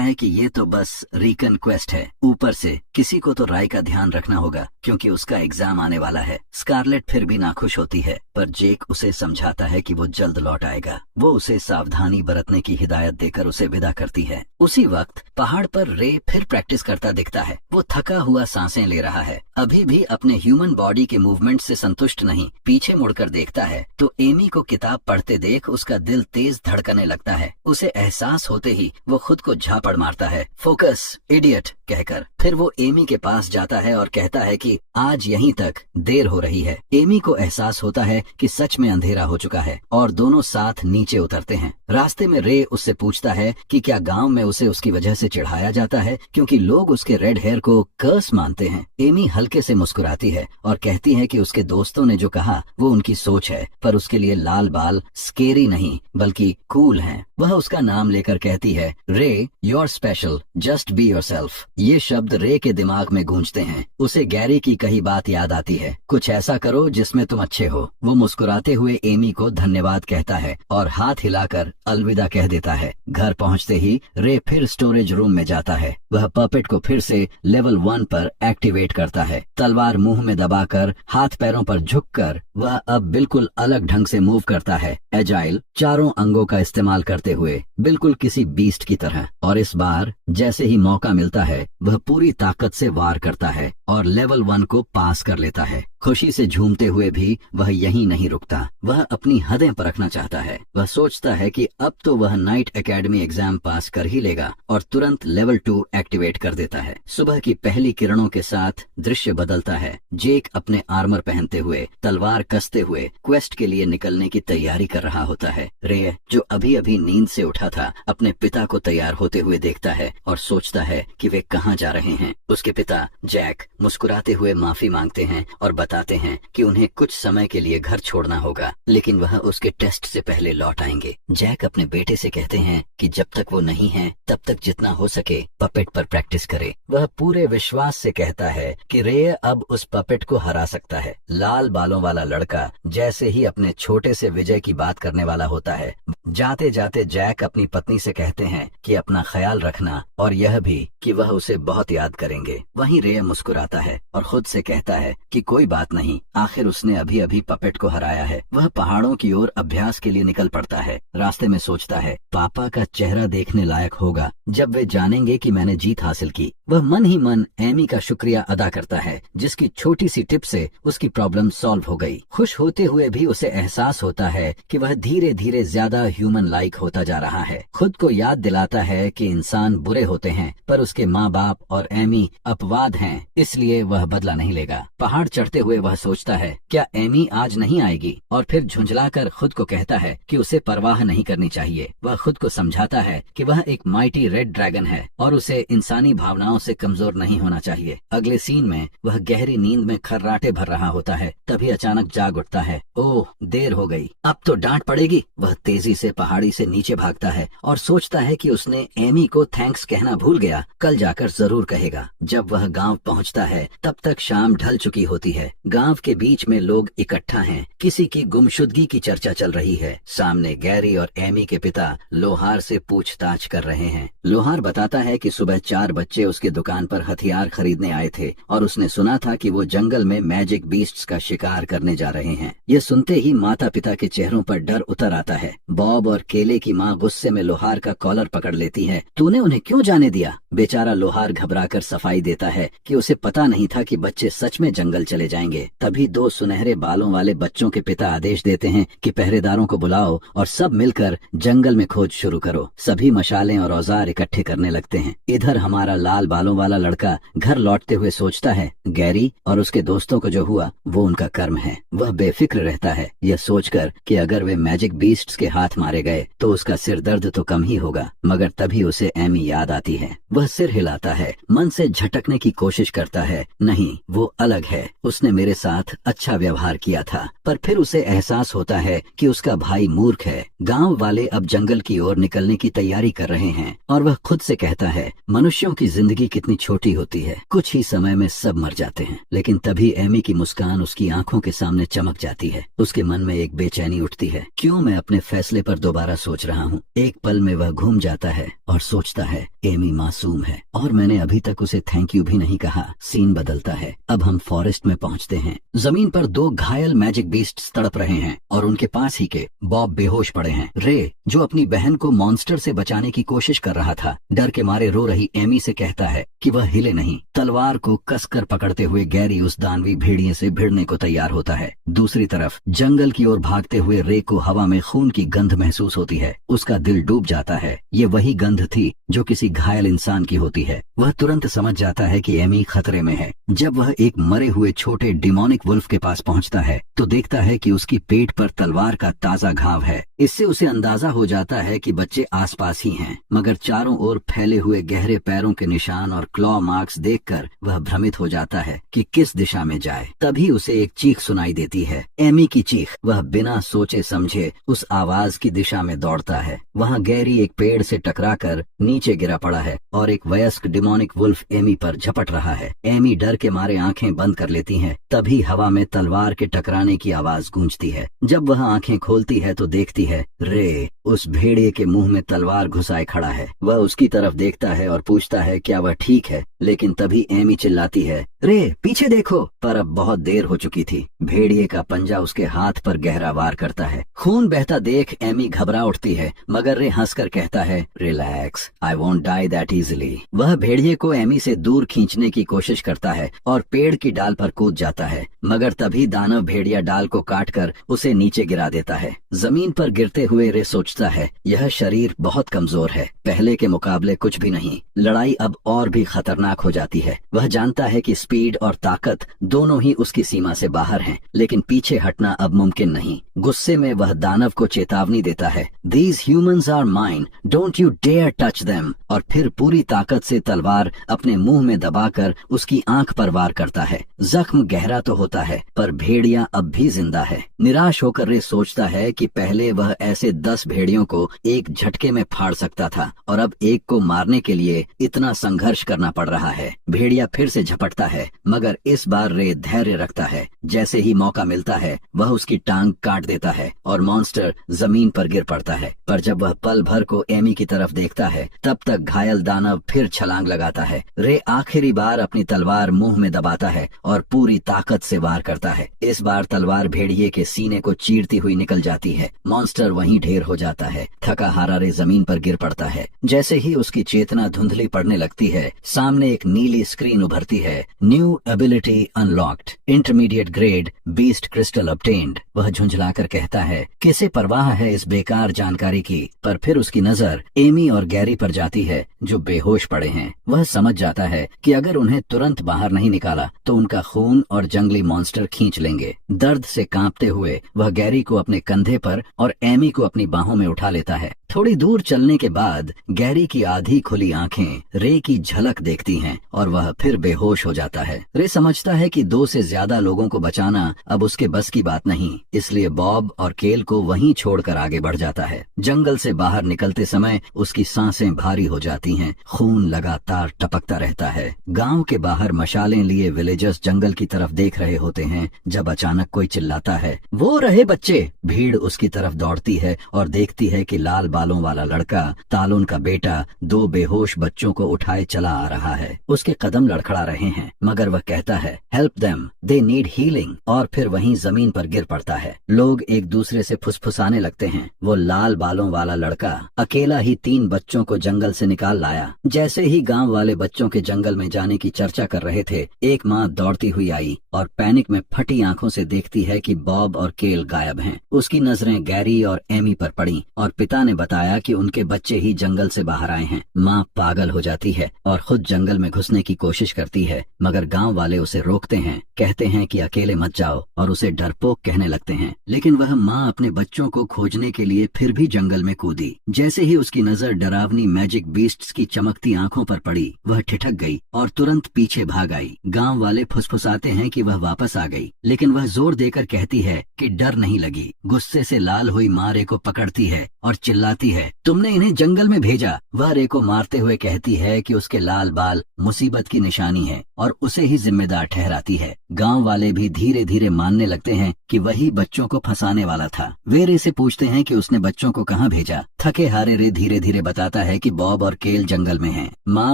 है कि ये तो बस रिकन क्वेस्ट है, ऊपर से किसी को तो राय का ध्यान रखना होगा क्योंकि उसका एग्जाम आने वाला है। स्कारलेट फिर भी नाखुश होती है, पर जेक उसे समझाता है कि वो जल्द लौट आएगा। वो उसे सावधानी बरतने की हिदायत देकर उसे विदा करती है। उसी वक्त पहाड़ पर रे फिर प्रैक्टिस करता दिखता है। वो थका हुआ सांसें ले रहा है, अभी भी अपने ह्यूमन बॉडी के मूवमेंट से संतुष्ट नहीं। पीछे मुड़कर देखता है तो एमी को किताब पढ़ते देख उसका दिल तेज धड़कने लगता है। उसे एहसास होते ही वो खुद को झापड़ मारता है, फोकस इडियट कहकर। फिर वो एमी के पास जाता है और कहता है कि आज यहीं तक देर हो रही है। एमी को एहसास होता है कि सच में अंधेरा हो चुका है और दोनों साथ नीचे उतरते हैं। रास्ते में रे उससे पूछता है कि क्या गांव में उसे उसकी वजह से चिढ़ाया जाता है क्योंकि लोग उसके रेड हेयर को कर्स मानते हैं। एमी हल्के से मुस्कुराती है और कहती है कि उसके दोस्तों ने जो कहा वो उनकी सोच है, पर उसके लिए लाल बाल स्केरी नहीं बल्कि कूल हैं। वह उसका नाम लेकर कहती है, रे you're special, just be yourself. ये शब्द रे के दिमाग में गूंजते हैं। उसे गैरी की कही बात याद आती है, कुछ ऐसा करो जिसमें तुम अच्छे हो। वो मुस्कुराते हुए एमी को धन्यवाद कहता है और हाथ हिलाकर अलविदा कह देता है। घर पहुंचते ही रे फिर स्टोरेज रूम में जाता है। वह पपेट को फिर से लेवल 1 पर एक्टिवेट करता है। तलवार मुंह में दबाकर हाथ पैरों पर झुककर वह अब बिल्कुल अलग ढंग से मूव करता है, एजाइल, चारों अंगों का इस्तेमाल करते हुए, बिल्कुल किसी बीस्ट की तरह। और इस बार जैसे ही मौका मिलता है वह पूरी ताकत से वार करता है और लेवल 1 को पास कर लेता है। खुशी से झूमते हुए भी वह यहीं नहीं रुकता। वह अपनी हदें परखना चाहता है। वह सोचता है कि अब तो वह नाइट एकेडमी एग्जाम पास कर ही लेगा और तुरंत लेवल 2 एक्टिवेट कर देता है। सुबह की पहली किरणों के साथ दृश्य बदलता है। जेक अपने आर्मर पहनते हुए, तलवार कसते हुए क्वेस्ट के लिए निकलने की तैयारी कर रहा होता है। रे, जो अभी अभी नींद से उठा था, अपने पिता को तैयार होते हुए देखता है और सोचता है कि वे कहाँ जा रहे हैं। उसके पिता जैक मुस्कुराते हुए माफी मांगते हैं और बताते हैं कि उन्हें कुछ समय के लिए घर छोड़ना होगा, लेकिन वह उसके टेस्ट से पहले लौट आएंगे। जैक अपने बेटे से कहते हैं कि जब तक वो नहीं है तब तक जितना हो सके पपेट पर प्रैक्टिस करे। वह पूरे विश्वास से कहता है कि रे अब उस पपेट को हरा सकता है। लाल बालों वाला लड़का जैसे ही अपने छोटे से विजय की बात करने वाला होता है, जाते जाते जैक अपनी पत्नी से कहते हैं कि अपना ख्याल रखना और यह भी कि वह उसे बहुत याद करेंगे। वहीं रे मुस्कुराता है और खुद से कहता है कि कोई बात नहीं, आखिर उसने अभी अभी पपेट को हराया है। वह पहाड़ों की ओर अभ्यास के लिए निकल पड़ता है। रास्ते में सोचता है, पापा का चेहरा देखने लायक होगा जब वे जानेंगे कि मैंने जीत हासिल की। वह मन ही मन एमी का शुक्रिया अदा करता है जिसकी छोटी सी टिप से उसकी प्रॉब्लम सॉल्व हो गई। खुश होते हुए भी उसे एहसास होता है कि वह धीरे धीरे ज्यादा ह्यूमन लाइक होता जा रहा है। खुद को याद दिलाता है कि इंसान बुरे होते हैं पर उसके माँ बाप और एमी अपवाद हैं, इसलिए वह बदला नहीं लेगा। पहाड़ चढ़ते हुए वह सोचता है, क्या एमी आज नहीं आएगी, और फिर झुंझलाकर खुद को कहता है कि उसे परवाह नहीं करनी चाहिए। वह खुद को समझाता है कि वह एक माइटी रेड ड्रैगन है और उसे इंसानी भावनाओं से कमजोर नहीं होना चाहिए। अगले सीन में वह गहरी नींद में खर्राटे भर रहा होता है, तभी अचानक जाग उठता है। ओह, देर हो गई, अब तो डांट पड़ेगी। वह तेजी से पहाड़ी से नीचे भागता है और सोचता है कि उसने एमी को थैंक्स कहना भूल गया, कल जाकर जरूर कहेगा। जब वह गांव पहुंचता आता है तब तक शाम ढल चुकी होती है। गांव के बीच में लोग इकट्ठा हैं। किसी की गुमशुदगी की चर्चा चल रही है। सामने गैरी और एमी के पिता लोहार से पूछताछ कर रहे हैं। लोहार बताता है कि सुबह 4 बच्चे उसकी दुकान पर हथियार खरीदने आए थे और उसने सुना था कि वो जंगल में मैजिक बीस्ट्स का शिकार करने जा रहे हैं। ये सुनते ही माता पिता के चेहरों पर डर उतर आता है। बॉब और केले की माँ गुस्से में लोहार का कॉलर पकड़ लेती है। तूने उन्हें क्यों जाने दिया? बेचारा लोहार घबराकर सफाई देता है कि उसे पता नहीं था कि बच्चे सच में जंगल चले जाएंगे। तभी 2 सुनहरे बालों वाले बच्चों के पिता आदेश देते हैं कि पहरेदारों को बुलाओ और सब मिलकर जंगल में खोज शुरू करो। सभी मशालें और औजार इकट्ठे करने लगते हैं। इधर हमारा लाल बालों वाला लड़का घर लौटते हुए सोचता है गैरी और उसके दोस्तों को जो हुआ वो उनका कर्म है। वह बेफिक्र रहता है यह सोचकर कि अगर वे मैजिक बीस्ट्स के हाथ मारे गए तो उसका सिर दर्द तो कम ही होगा। मगर तभी उसे एमी याद आती है। वह सिर हिलाता है, मन से झटकने की कोशिश करता है। नहीं, वो अलग है। उसने मेरे साथ अच्छा व्यवहार किया था। पर फिर उसे एहसास होता है कि उसका भाई मूर्ख है। गांव वाले अब जंगल की ओर निकलने की तैयारी कर रहे हैं और वह खुद से कहता है मनुष्यों की जिंदगी कितनी छोटी होती है, कुछ ही समय में सब मर जाते हैं। लेकिन तभी एमी की मुस्कान उसकी आंखों के सामने चमक जाती है। उसके मन में एक बेचैनी उठती है। क्यों मैं अपने फैसले पर दोबारा सोच रहा हूँ। एक पल में वह घूम जाता है और सोचता है एमी मासूम है और मैंने अभी तक उसे थैंक यू भी नहीं कहा। सीन बदलता है। अब हम फॉरेस्ट में पहुँचते हैं। जमीन पर 2 घायल मैजिक बीस्ट्स तड़प रहे हैं और उनके पास ही के बॉब बेहोश पड़े हैं। रे, जो अपनी बहन को मॉन्स्टर से बचाने की कोशिश कर रहा था, डर के मारे रो रही एमी से कहता है कि वह हिले नहीं। तलवार को कसकर पकड़ते हुए गैरी उस दानवी भेड़िए से भिड़ने को तैयार होता है। दूसरी तरफ जंगल की ओर भागते हुए रे को हवा में खून की गंध महसूस होती है। उसका दिल डूब जाता है। ये वही गंध थी जो किसी घायल इंसान की होती है। वह तुरंत समझ जाता है कि एमी खतरे में है। जब वह एक मरे हुए छोटे डिमोनिक वुल्फ के पास पहुंचता है तो देखता है कि उसकी पेट पर तलवार का ताजा घाव है। इससे उसे अंदाजा हो जाता है कि बच्चे आसपास ही हैं। मगर चारों ओर फैले हुए गहरे पैरों के निशान और क्लॉ मार्क्स देखकर वह भ्रमित हो जाता है कि किस दिशा में जाए। तभी उसे एक चीख सुनाई देती है, एमी की चीख। वह बिना सोचे समझे उस आवाज की दिशा में दौड़ता है। वहाँ गैरी एक पेड़ से टकराकर नीचे गिरा पड़ा है और एक वयस्क डिमोनिक वुल्फ एमी पर झपट रहा है। एमी डर के मारे आंखें बंद कर लेती हैं। तभी हवा में तलवार के टकराने की आवाज गूंजती है। जब वह आंखें खोलती है तो देखती है रे उस भेड़िए के मुंह में तलवार घुसाए खड़ा है। वह उसकी तरफ देखता है और पूछता है क्या वह ठीक है। लेकिन तभी एमी चिल्लाती है रे पीछे देखो। पर अब बहुत देर हो चुकी थी। भेड़िए का पंजा उसके हाथ पर गहरा वार करता है। खून बहता देख एमी घबरा उठती है मगर रे हंसकर कहता है relax, I won't die that easily. वह भेड़िए को एमी से दूर खींचने की कोशिश करता है और पेड़ की डाल पर कूद जाता है। मगर तभी दानव भेड़िया डाल को काटकर उसे नीचे गिरा देता है। जमीन पर गिरते हुए रे सोचता है यह शरीर बहुत कमजोर है, पहले के मुकाबले कुछ भी नहीं। लड़ाई अब और भी खतरनाक हो जाती है। वह जानता है कि स्पीड और ताकत दोनों ही उसकी सीमा से बाहर हैं, लेकिन पीछे हटना अब मुमकिन नहीं। गुस्से में वह दानव को चेतावनी देता है, These humans are mine, don't you dare touch them। और फिर पूरी ताकत से तलवार अपने मुंह में दबाकर उसकी आंख पर वार करता है। जख्म गहरा तो होता है पर भेड़िया अब भी जिंदा है। निराश होकर रे सोचता है कि पहले वह ऐसे 10 भेड़ियों को एक झटके में फाड़ सकता था और अब एक को मारने के लिए इतना संघर्ष करना पड़ रहा है। भेड़िया फिर से झपटता है मगर इस बार रे धैर्य रखता है। जैसे ही मौका मिलता है वह उसकी टांग काट देता है और मॉन्स्टर जमीन पर गिर पड़ता है। पर जब वह पल भर को एमी की तरफ देखता है तब तक घायल दानव फिर छलांग लगाता है। रे आखिरी बार अपनी तलवार मुंह में दबाता है और पूरी ताकत से वार करता है। इस बार तलवार भेड़िए के सीने को चीरती हुई निकल जाती है। मॉन्स्टर वहीं ढेर हो जाता है। थका हारा रे जमीन पर गिर पड़ता है। जैसे ही उसकी चेतना धुंधली पड़ने लगती है सामने एक नीली स्क्रीन उभरती है, new ability unlocked, intermediate grade beast crystal obtained. वह झुंझलाकर कहता है किसे परवाह है इस बेकार जानकारी की। पर फिर उसकी नजर एमी और गैरी पर जाती है जो बेहोश पड़े हैं। वह समझ जाता है कि अगर उन्हें तुरंत बाहर नहीं निकाला तो उनका खून और जंगली मॉन्स्टर खींच लेंगे। दर्द से कांपते हुए वह गैरी को अपने कंधे पर और एमी को अपनी बाहों में उठा लेता है। थोड़ी दूर चलने के बाद गैरी की आधी खुली आंखें रे की झलक देखती हैं और वह फिर बेहोश हो जाता है। रे समझता है कि 2 से ज्यादा लोगों को बचाना अब उसके बस की बात नहीं, इसलिए बॉब और केल को वहीं छोड़कर आगे बढ़ जाता है। जंगल से बाहर निकलते समय उसकी सांसें भारी हो जाती हैं, खून लगातार टपकता रहता है। गांव के बाहर मशालें लिए विलेजर्स जंगल की तरफ देख रहे होते हैं जब अचानक कोई चिल्लाता है, वो रहे बच्चे। भीड़ उसकी तरफ दौड़ती है और देखती है कि लाल बालों वाला लड़का तालुन का बेटा 2 बेहोश बच्चों को उठाए चला आ रहा है। उसके कदम लड़खड़ा रहे हैं मगर वह कहता है, help them, they need healing, और फिर वहीं जमीन पर गिर पड़ता है। लोग एक दूसरे से फुसफुसाने लगते हैं। वो लाल बालों वाला लड़का अकेला ही 3 बच्चों को जंगल से निकाल लाया। जैसे ही गांव वाले बच्चों के जंगल में जाने की चर्चा कर रहे थे, एक माँ दौड़ती हुई आई और पैनिक में फटी आंखों से देखती है कि बॉब और केल गायब हैं। उसकी नजरें गैरी और एमी पर पड़ी और पिता ने बताया कि उनके बच्चे ही जंगल से बाहर आए हैं। माँ पागल हो जाती है और खुद जंगल में घुसने की कोशिश करती है, मगर गांव वाले उसे रोकते हैं, कहते हैं कि अकेले मत जाओ और उसे डरपोक कहने लगते हैं। लेकिन वह माँ अपने बच्चों को खोजने के लिए फिर भी जंगल में कूदी। जैसे ही उसकी नजर डरावनी मैजिक बीस्ट्स की चमकती आंखों पर पड़ी, वह ठिठक गई और तुरंत पीछे भाग आई। गांव वाले फुसफुसाते हैं कि वह वापस आ गई, लेकिन वह जोर देकर कहती है कि डर नहीं लगी। गुस्से से लाल हुई माँ रे को पकड़ती है और चिल्लाती है, तुमने इन्हें जंगल में भेजा। वह रे को मारते हुए कहती है कि उसके लाल बाल मुसीबत की निशानी है और उसे ही जिम्मेदार ठहराती है। गांव वाले भी धीरे धीरे मानने लगते हैं कि वही बच्चों को फंसाने वाला था। वे रे से पूछते हैं कि उसने बच्चों को कहाँ भेजा। थके हारे रे धीरे धीरे बताता है कि बॉब और केल जंगल में हैं। माँ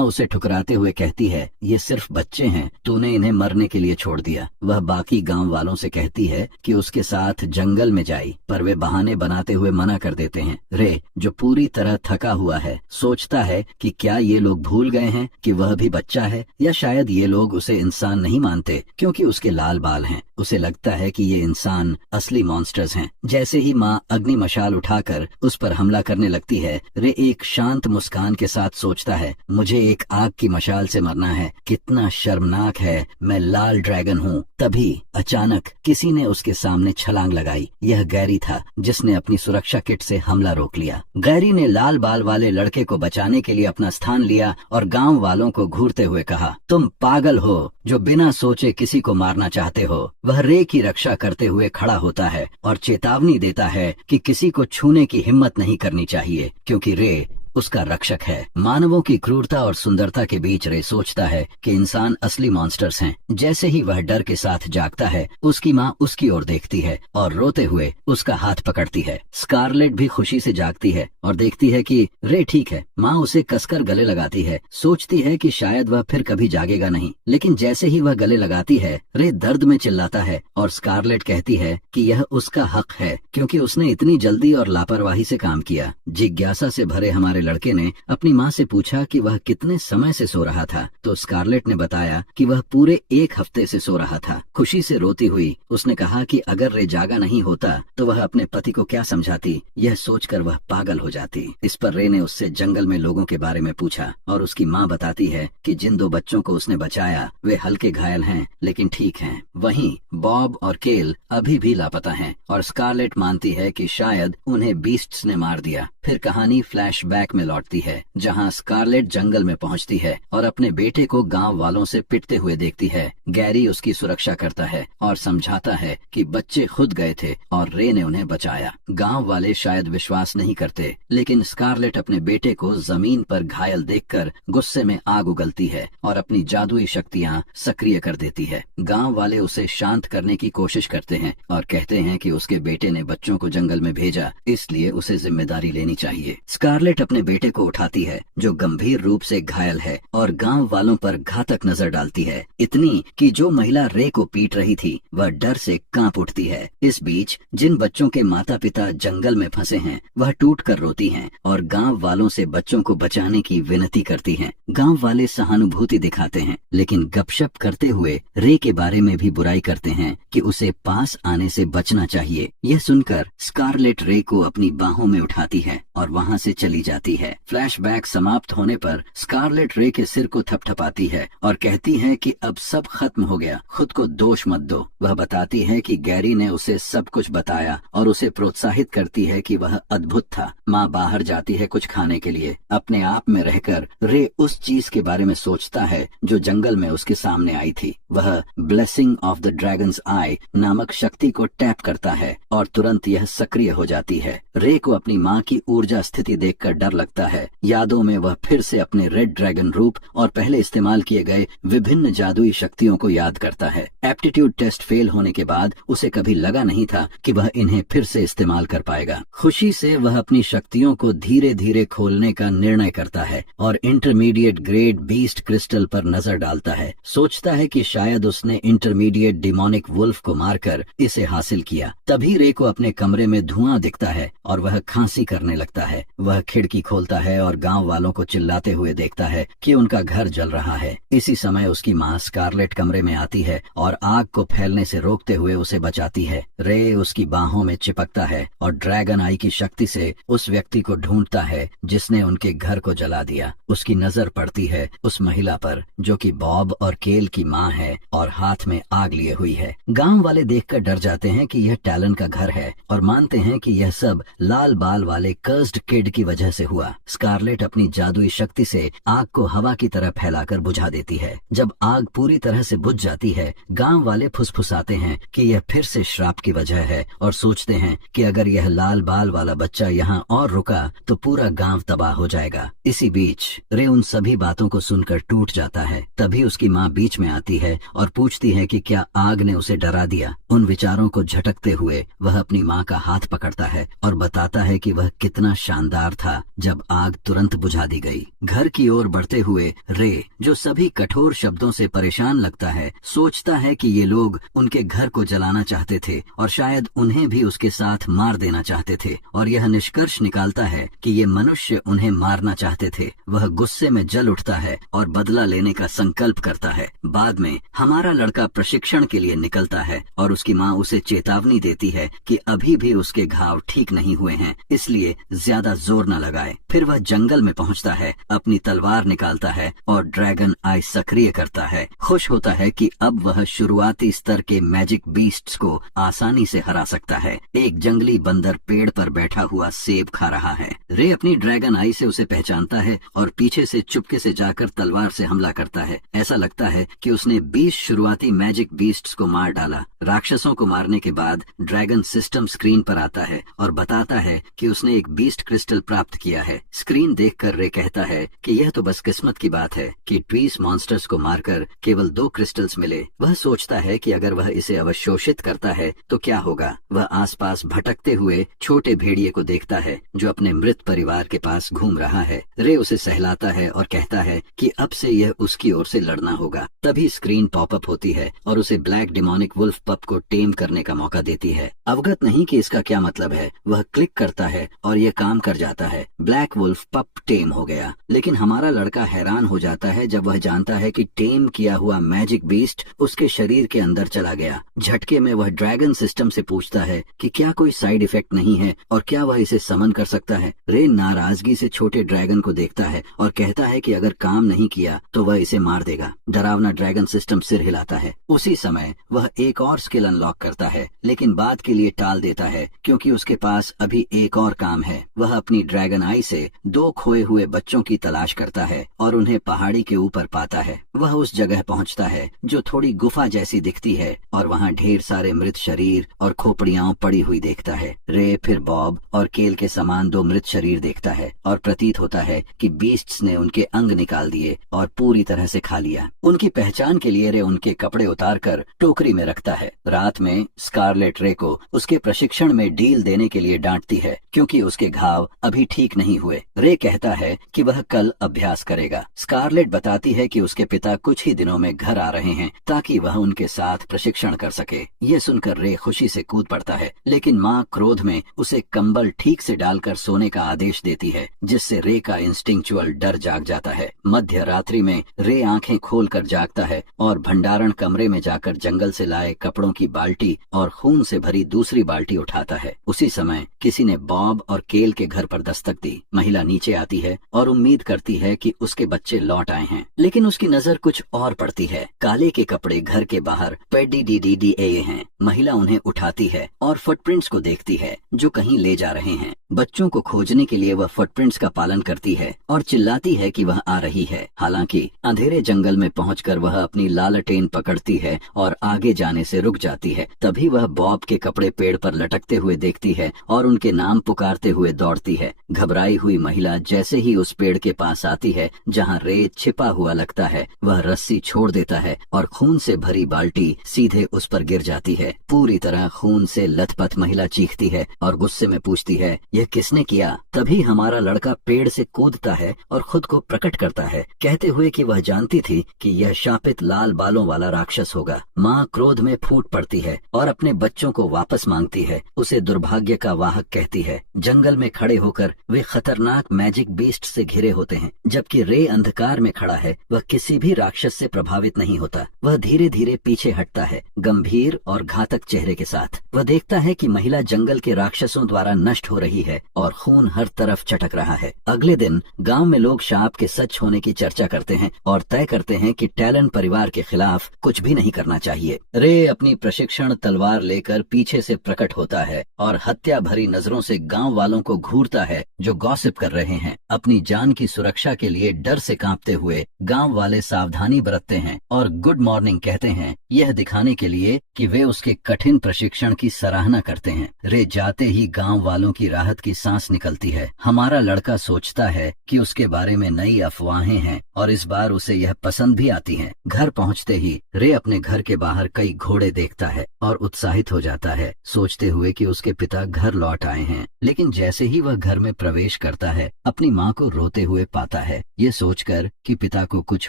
उसे ठुकराते हुए कहती है, ये सिर्फ बच्चे हैं, तूने इन्हें मरने के लिए छोड़ दिया। वह बाकी गांव वालों से कहती है कि उसके साथ जंगल में जाए, पर वे बहाने बनाते हुए मना कर देते हैं। रे, जो पूरी तरह थका हुआ है, सोचता है कि क्या ये लोग भूल गए हैं कि वह भी बच्चा है, या शायद ये लोग उसे इंसान नहीं मानते क्योंकि उसके लाल बाल हैं। उसे लगता है कि ये इंसान असली मॉन्स्टर्स हैं। जैसे ही माँ अग्नि मशाल उठाकर उस पर हमला करने लगती है, रे एक शांत मुस्कान के साथ सोचता है, मुझे एक आग की मशाल से मरना है, कितना शर्मनाक है, मैं लाल ड्रैगन हूँ। तभी अचानक किसी ने उसके सामने छलांग लगाई। यह गैरी था, जिसने अपनी सुरक्षा किट से हमला रोक लिया। गैरी ने लाल बाल वाले लड़के को बचाने के लिए अपना स्थान लिया और गांव वालों को घूरते हुए कहा, तुम पागल हो जो बिना सोचे किसी को मारना चाहते हो। वह रे की रक्षा करते हुए खड़ा होता है और चेतावनी देता है कि किसी को छूने की हिम्मत नहीं करनी चाहिए, क्योंकि रे उसका रक्षक है। मानवों की क्रूरता और सुंदरता के बीच रे सोचता है कि इंसान असली मॉन्स्टर्स हैं। जैसे ही वह डर के साथ जागता है, उसकी माँ उसकी ओर देखती है और रोते हुए उसका हाथ पकड़ती है। स्कारलेट भी खुशी से जागती है और देखती है कि रे ठीक है। माँ उसे कसकर गले लगाती है, सोचती है कि शायद वह फिर कभी जागेगा नहीं, लेकिन जैसे ही वह गले लगाती है, रे दर्द में चिल्लाता है और स्कारलेट कहती है कि यह उसका हक है, क्योंकि उसने इतनी जल्दी और लापरवाही से काम किया। जिज्ञासा से भरे हमारे लड़के ने अपनी माँ से पूछा कि वह कितने समय से सो रहा था, तो स्कारलेट ने बताया कि वह पूरे 1 हफ्ते से सो रहा था। खुशी से रोती हुई उसने कहा कि अगर रे जागा नहीं होता तो वह अपने पति को क्या समझाती। यह सोचकर वह पागल हो जाती। इस पर रे ने उससे जंगल में लोगों के बारे में पूछा और उसकी माँ बताती है कि जिन 2 बच्चों को उसने बचाया वे हल्के घायल हैं, लेकिन ठीक हैं। वहीं बॉब और केल अभी भी लापता हैं और स्कारलेट मानती है कि शायद उन्हें बीस्ट्स ने मार दिया। फिर कहानी फ्लैशबैक में लौटती है, जहां स्कारलेट जंगल में पहुंचती है और अपने बेटे को गांव वालों से पिटते हुए देखती है। गैरी उसकी सुरक्षा करता है और समझाता है कि बच्चे खुद गए थे और रे ने उन्हें बचाया। गांव वाले शायद विश्वास नहीं करते, लेकिन स्कारलेट अपने बेटे को जमीन पर घायल देखकर गुस्से में आग उगलती है और अपनी जादुई शक्तियां सक्रिय कर देती है। गांव वाले उसे शांत करने की कोशिश करते हैं और कहते हैं कि उसके बेटे ने बच्चों को जंगल में भेजा, इसलिए उसे जिम्मेदारी लेनी चाहिए। स्कारलेट अपने बेटे को उठाती है, जो गंभीर रूप से घायल है, और गांव वालों पर घातक नजर डालती है, इतनी कि जो महिला रे को पीट रही थी वह डर से कांप उठती है। इस बीच जिन बच्चों के माता पिता जंगल में फंसे हैं वह टूट कर रोती हैं और गांव वालों से बच्चों को बचाने की विनती करती हैं। गांव वाले सहानुभूति दिखाते हैं, लेकिन गपशप करते हुए रे के बारे में भी बुराई करते हैं कि उसे पास आने से बचना चाहिए। यह सुनकर स्कारलेट रे को अपनी बाहों में उठाती है और वहाँ से चली जाती जाती है। फ्लैशबैक समाप्त होने पर स्कारलेट रे के सिर को थपथपाती है और कहती है कि अब सब खत्म हो गया, खुद को दोष मत दो। वह बताती है कि गैरी ने उसे सब कुछ बताया और उसे प्रोत्साहित करती है कि वह अद्भुत था। माँ बाहर जाती है कुछ खाने के लिए। अपने आप में रहकर रे उस चीज के बारे में सोचता है जो जंगल में उसके सामने आई थी। वह ब्लेसिंग ऑफ द ड्रैगन्स आई नामक शक्ति को टैप करता है और तुरंत यह सक्रिय हो जाती है। रे को अपनी माँ की ऊर्जा स्थिति देखकर डर लगता है। यादों में वह फिर से अपने रेड ड्रैगन रूप और पहले इस्तेमाल किए गए विभिन्न जादुई शक्तियों को याद करता है। एप्टीट्यूड टेस्ट फेल होने के बाद उसे कभी लगा नहीं था कि वह इन्हें फिर से इस्तेमाल कर पाएगा। खुशी से वह अपनी शक्तियों को धीरे धीरे खोलने का निर्णय करता है और इंटरमीडिएट ग्रेड बीस्ट क्रिस्टल पर नजर डालता है। सोचता है कि शायद उसने इंटरमीडिएट डिमोनिक वुल्फ को मारकर इसे हासिल किया। तभी रे को अपने कमरे में धुआं दिखता है और वह खांसी करने लगता है। वह खिड़की खोलता है और गांव वालों को चिल्लाते हुए देखता है कि उनका घर जल रहा है। इसी समय उसकी माँ स्कारलेट कमरे में आती है और आग को फैलने से रोकते हुए उसे बचाती है। रे उसकी बाहों में चिपकता है और ड्रैगन आई की शक्ति से उस व्यक्ति को ढूंढता है जिसने उनके घर को जला दिया। उसकी नजर पड़ती है उस महिला पर जो कि बॉब और केल की माँ है और हाथ में आग लिए हुई है। गांव वाले देखकर डर जाते हैं कि यह टैलन का घर है और मानते हैं कि यह सब लाल बाल वाले कर्स्ड किड की वजह से हुआ। स्कारलेट अपनी जादुई शक्ति से आग को हवा की तरह फैलाकर बुझा देती है। जब आग पूरी तरह से बुझ जाती है, गांव वाले फुसफुसाते हैं कि यह फिर से श्राप की वजह है और सोचते हैं कि अगर यह लाल बाल वाला बच्चा यहाँ और रुका तो पूरा गांव तबाह हो जाएगा। इसी बीच रे उन सभी बातों को सुनकर टूट जाता है। तभी उसकी माँ बीच में आती है और पूछती है कि क्या आग ने उसे डरा दिया। उन विचारों को झटकते हुए वह अपनी माँ का हाथ पकड़ता है और बताता है कि वह कितना शानदार था जब आग तुरंत बुझा दी गई। घर की ओर बढ़ते हुए रे, जो सभी कठोर शब्दों से परेशान लगता है, सोचता है कि ये लोग उनके घर को जलाना चाहते थे और शायद उन्हें भी उसके साथ मार देना चाहते थे, और यह निष्कर्ष निकालता है कि ये मनुष्य उन्हें मारना चाहते थे। वह गुस्से में जल उठता है और बदला लेने का संकल्प करता है। बाद में हमारा लड़का प्रशिक्षण के लिए निकलता है और उसकी माँ उसे चेतावनी देती है कि अभी भी उसके घाव ठीक नहीं हुए हैं, इसलिए ज्यादा जोर न लगाए। फिर वह जंगल में पहुंचता है, अपनी तलवार निकालता है और ड्रैगन आई सक्रिय करता है। खुश होता है कि अब वह शुरुआती स्तर के मैजिक बीस्ट्स को आसानी से हरा सकता है। एक जंगली बंदर पेड़ पर बैठा हुआ सेब खा रहा है। रे अपनी ड्रैगन आई से उसे पहचानता है और पीछे से चुपके से जाकर तलवार से हमला करता है। ऐसा लगता है कि उसने 20 शुरुआती मैजिक बीस्ट्स को मार डाला। राक्षसों को मारने के बाद ड्रैगन सिस्टम स्क्रीन पर आता है और बताता है कि उसने एक बीस्ट क्रिस्टल प्राप्त किया है। स्क्रीन देखकर रे कहता है कि यह तो बस किस्मत की बात है कि ट्वीस मॉन्स्टर्स को मारकर केवल 2 क्रिस्टल्स मिले। वह सोचता है कि अगर वह इसे अवशोषित करता है तो क्या होगा। वह आसपास भटकते हुए छोटे भेड़िए को देखता है जो अपने मृत परिवार के पास घूम रहा है। रे उसे सहलाता है और कहता है कि अब से यह उसकी ओर से लड़ना होगा। तभी स्क्रीन पॉपअप होती है और उसे ब्लैक डिमोनिक वुल्फ पप को टेम करने का मौका देती है। अवगत नहीं कि इसका क्या मतलब है, वह क्लिक करता है और यह काम कर जाता है। ब्लैक वुल्फ पप टेम हो गया। लेकिन हमारा लड़का हैरान हो जाता है जब वह जानता है कि टेम किया हुआ मैजिक बीस्ट उसके शरीर के अंदर चला गया। झटके में वह ड्रैगन सिस्टम से पूछता है कि क्या कोई साइड इफेक्ट नहीं है और क्या वह इसे समन कर सकता है। रे नाराजगी से छोटे ड्रैगन को देखता है और कहता है कि अगर काम नहीं किया तो वह इसे मार देगा। डरावना ड्रैगन सिस्टम सिर हिलाता है। उसी समय वह एक और स्किल अनलॉक करता है, लेकिन बाद के लिए टाल देता है क्योंकि उसके पास अभी एक और काम है। वह अपनी ड्रैगन आई से 2 खोए हुए बच्चों की तलाश करता है और उन्हें पहाड़ी के ऊपर पाता है। वह उस जगह पहुंचता है जो थोड़ी गुफा जैसी दिखती है और वहां ढेर सारे मृत शरीर और खोपड़ियां पड़ी हुई देखता है। रे फिर बॉब और केल के समान 2 मृत शरीर देखता है और प्रतीत होता है कि बीस्ट्स ने उनके अंग निकाल दिए और पूरी तरह से खा लिया। उनकी पहचान के लिए रे उनके कपड़े उतारकर टोकरी में रखता है। रात में स्कारलेट रे को उसके प्रशिक्षण में डील देने के लिए डांटती है क्योंकि उसके घाव अभी ठीक नहीं हुए। रे कहता है कि वह कल अभ्यास करेगा। स्कारलेट बताती है कि उसके पिता कुछ ही दिनों में घर आ रहे हैं ताकि वह उनके साथ प्रशिक्षण कर सके। ये सुनकर रे खुशी से कूद पड़ता है, लेकिन माँ क्रोध में उसे कंबल ठीक से डालकर सोने का आदेश देती है, जिससे रे का इंस्टिंक्चुअल डर जाग जाता है। मध्य रात्रि में रे आंखें खोलकर जागता है और भंडारण कमरे में जाकर जंगल से लाए कपड़ों की बाल्टी और खून से भरी दूसरी बाल्टी उठाता है। उसी समय किसी ने बॉब और केल के घर पर दस्तक दी। होगी। महिला नीचे आती है और उम्मीद करती है कि उसके बच्चे लौट आए हैं, लेकिन उसकी नजर कुछ और पड़ती है। काले के कपड़े घर के बाहर पेडीडीडीडीए हैं। महिला उन्हें उठाती है और फुटप्रिंट्स को देखती है जो कहीं ले जा रहे हैं। बच्चों को खोजने के लिए वह फुटप्रिंट्स का पालन करती है और चिल्लाती है कि वह आ रही है। हालांकि अंधेरे जंगल में पहुंचकर वह अपनी लालटेन पकड़ती है और आगे जाने से रुक जाती है। तभी वह बॉब के कपड़े पेड़ पर लटकते हुए देखती है और उनके नाम पुकारते हुए दौड़ती है। घबराई हुई महिला जैसे ही उस पेड़ के पास आती है जहां रे छिपा हुआ लगता है, वह रस्सी छोड़ देता है और खून से भरी बाल्टी सीधे उस पर गिर जाती है। पूरी तरह खून से लथपथ महिला चीखती है और गुस्से में पूछती है, यह किसने किया? तभी हमारा लड़का पेड़ से कूदता है और खुद को प्रकट करता है, कहते हुए कि वह जानती थी कि यह शापित लाल बालों वाला राक्षस होगा। माँ क्रोध में फूट पड़ती है और अपने बच्चों को वापस मांगती है। उसे दुर्भाग्य का वाहक कहती है। जंगल में खड़े होकर वे खतरनाक मैजिक बीस्ट से घिरे होते हैं, जबकि रे अंधकार में खड़ा है। वह किसी भी राक्षस से प्रभावित नहीं होता। वह धीरे धीरे पीछे हटता है, गंभीर और घातक चेहरे के साथ। वह देखता है कि महिला जंगल के राक्षसों द्वारा नष्ट हो रही है और खून हर तरफ चटक रहा है। अगले दिन गांव में लोग शाप के सच होने की चर्चा करते हैं और तय करते हैं कि टैलन परिवार के खिलाफ कुछ भी नहीं करना चाहिए। रे अपनी प्रशिक्षण तलवार लेकर पीछे से प्रकट होता है और हत्या भरी नजरों से गांव वालों को घूरता है जो गॉसिप कर रहे हैं। अपनी जान की सुरक्षा के लिए डर से कांपते हुए गांव वाले सावधानी बरतते हैं और गुड मॉर्निंग कहते हैं, यह दिखाने के लिए कि वे उसके कठिन प्रशिक्षण की सराहना करते हैं। रे जाते ही गांव वालों की राहत की सांस निकलती है। हमारा लड़का सोचता है कि उसके बारे में नई अफवाहें हैं और इस बार उसे यह पसंद भी आती हैं। घर पहुंचते ही रे अपने घर के बाहर कई घोड़े देखता है और उत्साहित हो जाता है, सोचते हुए कि उसके पिता घर लौट आए हैं। लेकिन जैसे ही वह घर में प्रवेश करता है, अपनी माँ को रोते हुए पाता है। ये सोचकर कि पिता को कुछ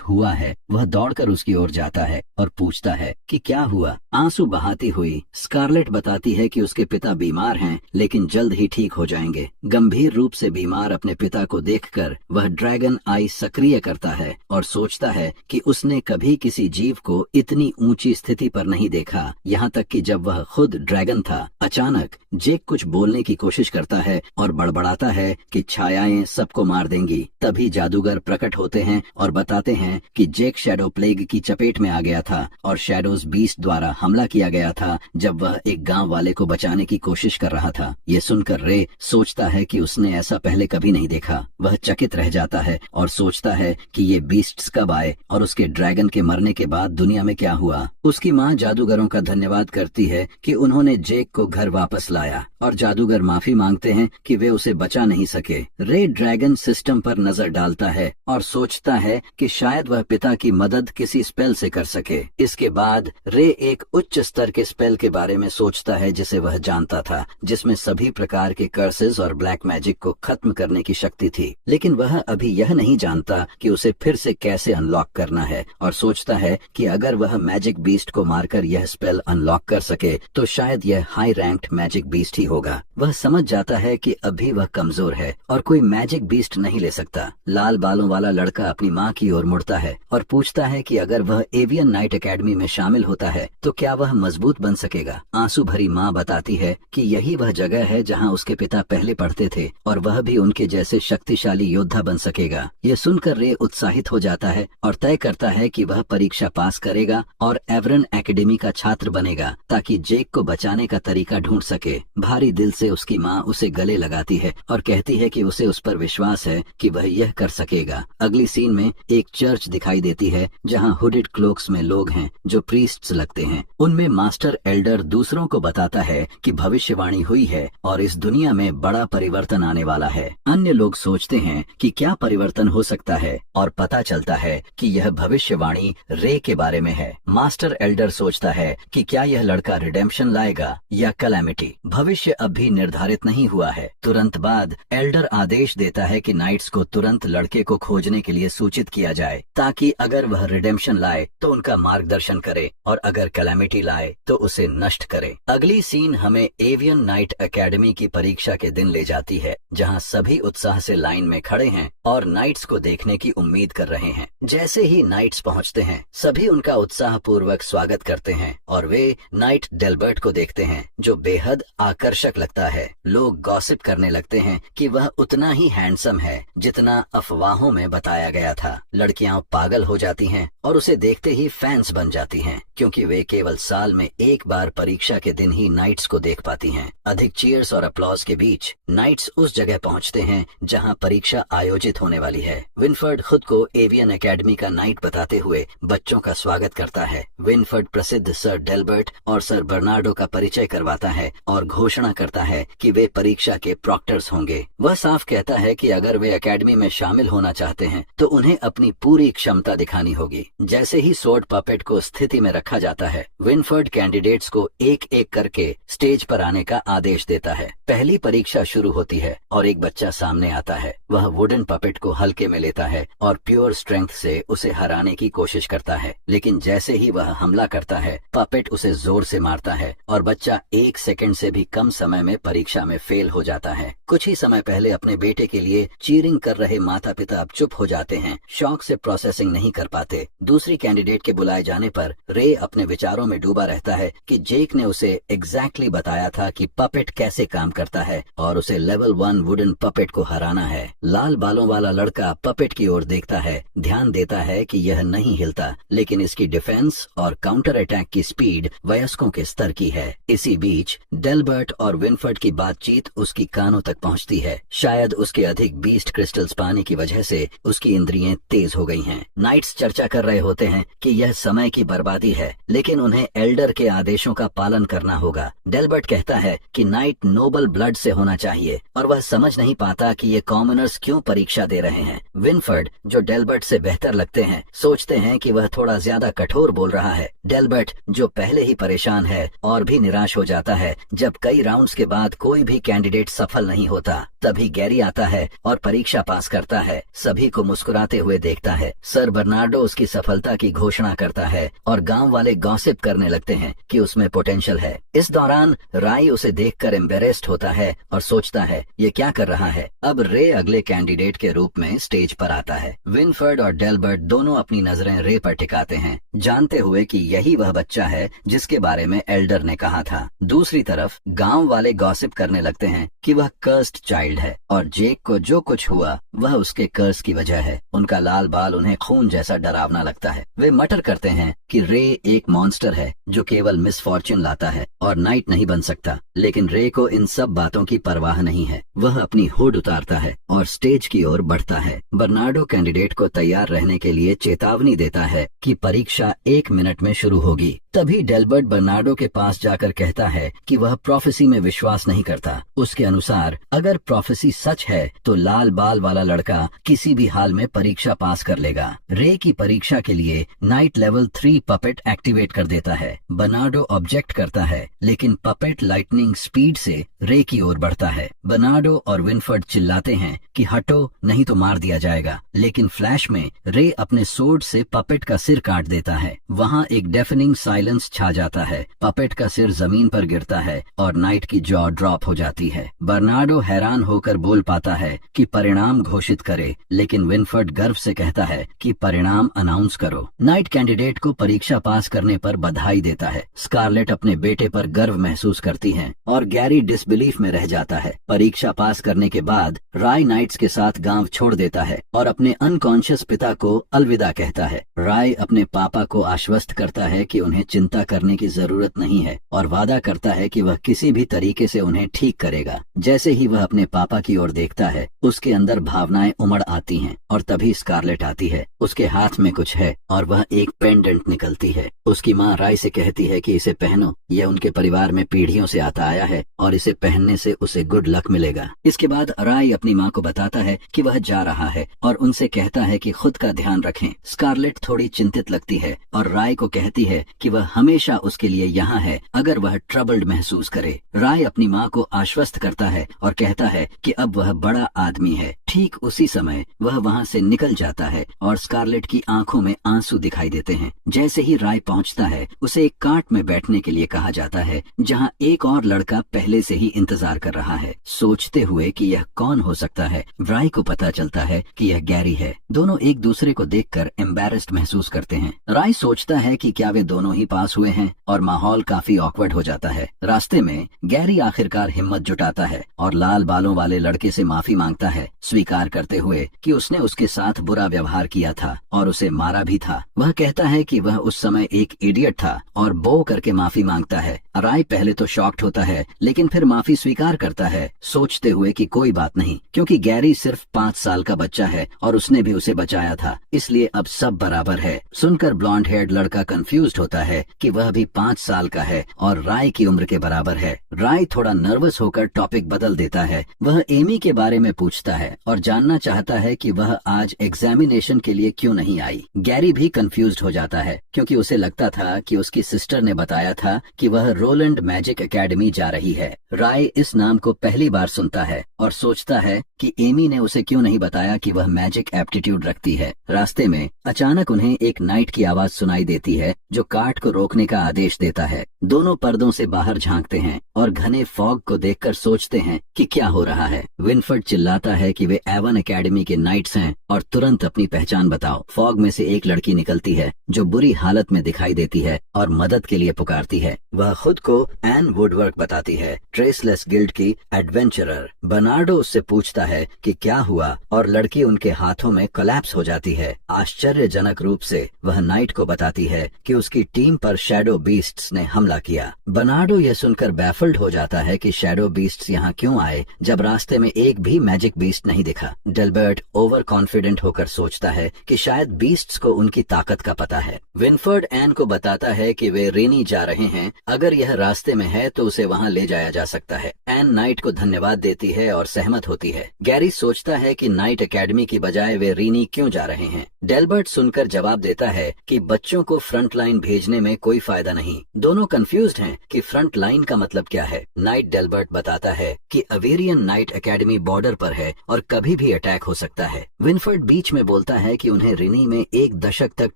हुआ है, वह दौड़कर उसकी ओर जाता है और पूछता है कि क्या हुआ। आंसू बहाती हुई स्कारलेट बताती है कि उसके पिता बीमार हैं, लेकिन जल्द ही ठीक हो जाएंगे। गंभीर रूप से बीमार अपने पिता को देखकर वह ड्रैगन आई सक्रिय करता है और सोचता है कि उसने कभी किसी जीव को इतनी ऊंची स्थिति पर नहीं देखा। यहाँ तक कि जब वह खुद ड्रैगन था। अचानक जेक कुछ बोलने की कोशिश करता है और बड़बड़ाता है कि छायाएं सबको मार देंगी। तभी जादूगर प्रकट होते हैं और बताते हैं कि जेक शैडो प्लेग की चपेट में आ गया था और शैडोज बीस्ट द्वारा हमला किया गया था जब वह एक गांव वाले को बचाने की कोशिश कर रहा था। ये सुनकर रे सोचता है कि उसने ऐसा पहले कभी नहीं देखा। वह चकित रह जाता है और सोचता है कि ये बीस्ट्स कब आए और उसके ड्रैगन के मरने के बाद दुनिया में क्या हुआ। उसकी माँ जादूगरों का धन्यवाद करती है कि उन्होंने जेक को घर वापस लाया और जादूगर माफी मांगते हैं कि वे उसे बचा नहीं सके। रे ड्रैगन सिस्टम पर नजर डालता है और सोचता है कि शायद वह पिता की मदद किसी स्पेल से कर सके। इसके बाद रे एक उच्च स्तर के स्पेल के बारे में सोचता है जिसे वह जानता था, जिसमें सभी प्रकार के कर्सेस और ब्लैक मैजिक को खत्म करने की शक्ति थी। लेकिन वह अभी यह नहीं जानता कि उसे फिर से कैसे अनलॉक करना है और सोचता है कि अगर वह मैजिक बीस्ट को मारकर यह स्पेल अनलॉक कर सके तो शायद यह हाई रैंक्ड मैजिक बीस्ट ही होगा। वह समझ जाता है कि अभी वह कमजोर है और कोई मैजिक बीस्ट नहीं ले सकता। लाल बालों वाला लड़का अपनी माँ की ओर मुड़ता है और पूछता है कि अगर वह एवियन नाइट एकेडमी में शामिल होता है तो क्या वह मजबूत बन सकेगा। आंसू भरी माँ बताती है कि यही वह जगह है जहाँ उसके पिता पहले पढ़ते थे और वह भी उनके जैसे शक्तिशाली योद्धा बन सकेगा। ये सुनकर रे उत्साहित हो जाता है और तय करता है कि वह परीक्षा पास करेगा और एवरन एकेडमी का छात्र बनेगा ताकि जेक को बचाने का तरीका ढूंढ सके। भारी दिल से उसकी माँ उसे गले लगाती है और कहती है कि उसे उस पर विश्वास है कि वह यह कर सकेगा। अगली सीन में एक चर्च दिखाई देती है जहाँ हुडेड क्लोक्स में लोग हैं जो प्रीस्ट्स लगते हैं। उनमें मास्टर एल्डर दूसरों को बताता है कि भविष्यवाणी हुई है और इस दुनिया में बड़ा परिवर्तन आने वाला है। अन्य लोग सोचते हैं कि क्या परिवर्तन हो सकता है और पता चलता है कि यह भविष्यवाणी रे के बारे में है। मास्टर एल्डर सोचता है कि क्या यह लड़का रिडेम्पशन लाएगा या कैलेमिटी। भविष्य अब भी निर्धारित नहीं हुआ है। तुरंत बाद एल्डर आदेश देता है कि नाइट्स को तुरंत लड़के को खोजने के लिए सूचित किया जाए ताकि अगर वह रिडेम्पशन लाए तो उनका मार्गदर्शन करे और अगर कैलेमिटी लाए तो उसे नष्ट करे। अगली सीन हमें एवियन नाइट एकेडमी की परीक्षा के दिन ले जाती है जहां सभी उत्साह से लाइन में खड़े हैं और नाइट्स को देखने की उम्मीद कर रहे हैं। जैसे ही नाइट्स पहुंचते हैं सभी उनका उत्साह पूर्वक स्वागत करते हैं और वे नाइट डेल्बर्ट को देखते हैं जो बेहद आकर्षक लगता है। लोग गॉसिप करने लगते हैं कि वह उतना ही हैंडसम है जितना अफवाहों में बताया गया था। लड़कियां पागल हो जाती हैं और उसे देखते ही फैंस बन जाती हैं, क्योंकि वे केवल साल में एक बार परीक्षा के दिन ही नाइट्स को देख पाती हैं। अधिक चीयर्स और अप्लॉज के बीच नाइट्स उस जगह पहुंचते हैं जहां परीक्षा आयोजित होने वाली है। विनफर्ड खुद को एवियन एकेडमी का नाइट बताते हुए बच्चों का स्वागत करता है। विनफर्ड प्रसिद्ध सर डेल्बर्ट और सर बर्नार्डो का परिचय करवाता है और घोषणा करता है कि वे परीक्षा के प्रॉक्टर्स होंगे। वह साफ कहता है कि अगर वे एकेडमी में शामिल होना चाहते हैं तो उन्हें अपनी पूरी क्षमता दिखानी होगी। जैसे ही सोर्ड पपेट को स्थिति में रखा जाता है, विनफर्ड कैंडिडेट्स को एक एक करके स्टेज पर आने का आदेश देता है। पहली परीक्षा शुरू होती है और एक बच्चा सामने आता है। वह वुडन पपेट को हल्के में लेता है और प्योर स्ट्रेंथ से उसे हराने की कोशिश करता है, लेकिन जैसे ही वह हमला करता है, पपेट उसे जोर से मारता है और बच्चा 1 सेकंड से भी कम समय में परीक्षा में फेल हो जाता है। कुछ ही समय पहले अपने बेटे के लिए चीयरिंग कर रहे माता पिता अब चुप हो जाते हैं, शॉक से प्रोसेसिंग नहीं कर पाते। दूसरी कैंडिडेट के बुलाए जाने पर रे अपने विचारों में डूबा रहता है कि जेक ने उसे एग्जैक्टली बताया था कि पपेट कैसे काम करता है और उसे लेवल 1 वुडन पपेट को हराना है। लाल बालों वाला लड़का पपेट की ओर देखता है, ध्यान देता है कि यह नहीं हिलता, लेकिन इसकी डिफेंस और काउंटर अटैक की स्पीड वयस्कों के स्तर की है। इसी बीच डेल्बर्ट और विनफर्ड की बातचीत उसकी कानों तक पहुंचती है। शायद उसके अधिक बीस्ट क्रिस्टल्स पाने की वजह से उसकी इंद्रियां तेज हो गई हैं। नाइट्स चर्चा कर रहे होते हैं कि यह समय की बर्बादी है, लेकिन उन्हें एल्डर के आदेशों का पालन करना होगा। डेल्बर्ट कहता है कि नाइट नोबल ब्लड से होना चाहिए और वह समझ नहीं पाता कि ये कॉमनर्स क्यों परीक्षा दे रहे हैं। विनफर्ड, जो डेल्बर्ट से बेहतर लगते हैं, सोचते हैं कि वह थोड़ा ज्यादा कठोर बोल रहा है। डेल्बर्ट, जो पहले ही परेशान है, और भी निराश हो जाता है जब कई राउंड्स के बाद कोई भी कैंडिडेट सफल नहीं होता। तभी गैरी आता है और परीक्षा पास करता है, सभी को मुस्कुराते हुए देखता है। सर बर्नार्डो उसकी सफलता की घोषणा करता है और गांव वाले गॉसिप करने लगते हैं कि उसमें पोटेंशियल है। इस दौरान राय उसे देखकर एम्बेरेस्ड होता है और सोचता है ये क्या कर रहा है। अब रे अगले कैंडिडेट के रूप में स्टेज पर आता है। विनफर्ड और डेल्बर्ट दोनों अपनी नजरें रे पर टिकाते हैं, जानते हुए कि यही वह बच्चा है जिसके बारे में एल्डर ने कहा था। दूसरी तरफ गांव वाले गॉसिप करने लगते हैं कि वह कर्स्ड चाइल्ड है और जेक को जो कुछ हुआ वह उसके कर्स की वजह है। उनका लाल बाल उन्हें खून जैसा डरावना लगता है। वे मटर करते हैं कि रे एक मॉन्स्टर है जो केवल मिसफॉर्च्यून लाता है और नाइट नहीं बन सकता, लेकिन रे को इन सब बातों की परवाह नहीं है। वह अपनी हुड उतारता है और स्टेज की ओर बढ़ता है। बर्नार्डो कैंडिडेट को तैयार रहने के लिए चेतावनी देता है कि परीक्षा 1 मिनट में शुरू होगी। तभी डेल्बर्ट बर्नार्डो के पास जाकर कहता है कि वह प्रोफेसी में विश्वास नहीं करता। उसके अनुसार अगर प्रोफेसी सच है तो लाल बाल वाला लड़का किसी भी हाल में परीक्षा पास कर लेगा। रे की परीक्षा के लिए नाइट लेवल 3 पपेट एक्टिवेट कर देता है। बर्नार्डो ऑब्जेक्ट करता है, लेकिन पपेट लाइटनिंग स्पीड से रे की ओर बढ़ता है। बर्नार्डो और विनफर्ड चिल्लाते हैं कि हटो, नहीं तो मार दिया जाएगा, लेकिन फ्लैश में रे अपने सोर्ड से पपेट का सिर काट देता है। वहाँ एक डेफनिंग साइलेंस छा जाता है। पपेट का सिर जमीन पर गिरता है और नाइट की जॉ ड्रॉप हो जाती है। बर्नार्डो हैरान होकर बोल पाता है कि परिणाम घोषित करे, लेकिन विनफर्ड गर्व से कहता है कि परिणाम अनाउंस करो। नाइट कैंडिडेट को परीक्षा पास करने पर बधाई देता है। स्कारलेट अपने बेटे पर गर्व महसूस करती है और गैरी डिसबिलीफ में रह जाता है। परीक्षा पास करने के बाद राय नाइट्स के साथ गांव छोड़ देता है और अपने अनकॉन्शियस पिता को अलविदा कहता है। राय अपने पापा को आश्वस्त करता है कि उन्हें चिंता करने की जरूरत नहीं है और वादा करता है कि वह किसी भी तरीके से उन्हें ठीक करेगा। जैसे ही वह अपने पापा की ओर देखता है, उसके अंदर भावनाएं उमड़ आती हैं और तभी स्कारलेट आती है। उसके हाथ में कुछ है और वह एक पेंडेंट निकलती है। उसकी माँ राय से कहती है कि इसे पहनो, यह उनके परिवार में पीढ़ियों से आता आया है और इसे पहनने से उसे गुड लक मिलेगा। इसके बाद राय अपनी माँ को बताता है कि वह जा रहा है और उनसे कहता है कि खुद का ध्यान रखें। स्कारलेट थोड़ी चिंतित लगती है और राय को कहती है कि वह हमेशा उसके लिए यहाँ है अगर वह ट्रबल्ड महसूस करे। राय अपनी माँ को आश्वस्त करता है और कहता है कि अब वह बड़ा आदमी है। ठीक उसी समय वह वहाँ से निकल जाता है और स्कारलेट की आंखों में आंसू दिखाई देते हैं। जैसे ही राय पहुँचता है, उसे एक कार्ट में बैठने के लिए कहा जाता है जहाँ एक और लड़का पहले से ही इंतजार कर रहा है। सोचते हुए कि यह कौन हो सकता है, राय को पता चलता है कि यह गैरी है। दोनों एक दूसरे को देखकर एम्बैरेस्ड महसूस करते हैं। राय सोचता है कि क्या वे दोनों ही पास हुए हैं और माहौल काफी ऑकवर्ड हो जाता है। रास्ते में गैरी आखिरकार हिम्मत जुटाता है और लाल बालों वाले वाले लड़के से माफी मांगता है, स्वीकार करते हुए कि उसने उसके साथ बुरा व्यवहार किया था और उसे मारा भी था। वह कहता है कि वह उस समय एक इडियट था और बो करके माफी मांगता है। राय पहले तो शॉक्ड होता है, लेकिन फिर माफी स्वीकार करता है, सोचते हुए कि कोई बात नहीं, क्योंकि गैरी सिर्फ 5 साल का बच्चा है और उसने भी उसे बचाया था, इसलिए अब सब बराबर है। सुनकर ब्लॉन्ड हेयर्ड लड़का कंफ्यूज्ड होता है कि वह भी 5 साल का है और राय की उम्र के बराबर है। राय थोड़ा नर्वस होकर टॉपिक बदल देता है। वह एमी के बारे में पूछता है और जानना चाहता है कि वह आज एग्जामिनेशन के लिए क्यों नहीं आई। गैरी भी कंफ्यूज्ड हो जाता है, क्योंकि उसे लगता था कि उसकी सिस्टर ने बताया था कि वह रोलैंड मैजिक एकेडमी जा रही है। राय इस नाम को पहली बार सुनता है और सोचता है कि एमी ने उसे क्यों नहीं बताया कि वह मैजिक एप्टीट्यूड रखती है। रास्ते में अचानक उन्हें एक नाइट की आवाज सुनाई देती है जो कार्ट को रोकने का आदेश देता है। दोनों पर्दों से बाहर झांकते हैं और घने फॉग को देखकर सोचते हैं कि क्या हो रहा है। विनफर्ड चिल्लाता है कि वे एवन एकेडमी के नाइट्स हैं और तुरंत अपनी पहचान बताओ। फॉग में से एक लड़की निकलती है जो बुरी हालत में दिखाई देती है और मदद के लिए पुकारती है। वह खुद को एन वुडवर्क बताती है, ट्रेसलेस गिल्ड की एडवेंचरर। बर्नार्डो उससे पूछता है कि क्या हुआ और लड़की उनके हाथों में कोलैप्स हो जाती है। आश्चर्यजनक रूप से वह नाइट को बताती है कि उसकी टीम पर शैडो बीस्ट्स ने हमला किया। बर्नार्डो यह सुनकर बैफल्ड हो जाता है कि शैडो बीस्ट्स यहाँ क्यों आए जब रास्ते में एक भी मैजिक बीस्ट नहीं दिखा। डेल्बर्ट ओवर कॉन्फिडेंट होकर सोचता है कि शायद बीस्ट्स को उनकी ताकत का पता है। विनफर्ड एन को बताता है कि वे रेनी जा रहे हैं, अगर यह रास्ते में है तो उसे वहाँ ले जाया जा सकता है। एन नाइट को धन्यवाद देती है और सहमत होती है। गैरी सोचता है कि नाइट एकेडमी की बजाय वे रीनी क्यों जा रहे हैं। डेल्बर्ट सुनकर जवाब देता है कि बच्चों को फ्रंट लाइन भेजने में कोई फायदा नहीं। दोनों कंफ्यूज्ड हैं कि फ्रंट लाइन का मतलब क्या है। नाइट डेल्बर्ट बताता है कि अवेरियन नाइट एकेडमी बॉर्डर पर है और कभी भी अटैक हो सकता है। विनफर्ड बीच में बोलता है कि उन्हें रिनी में 1 दशक तक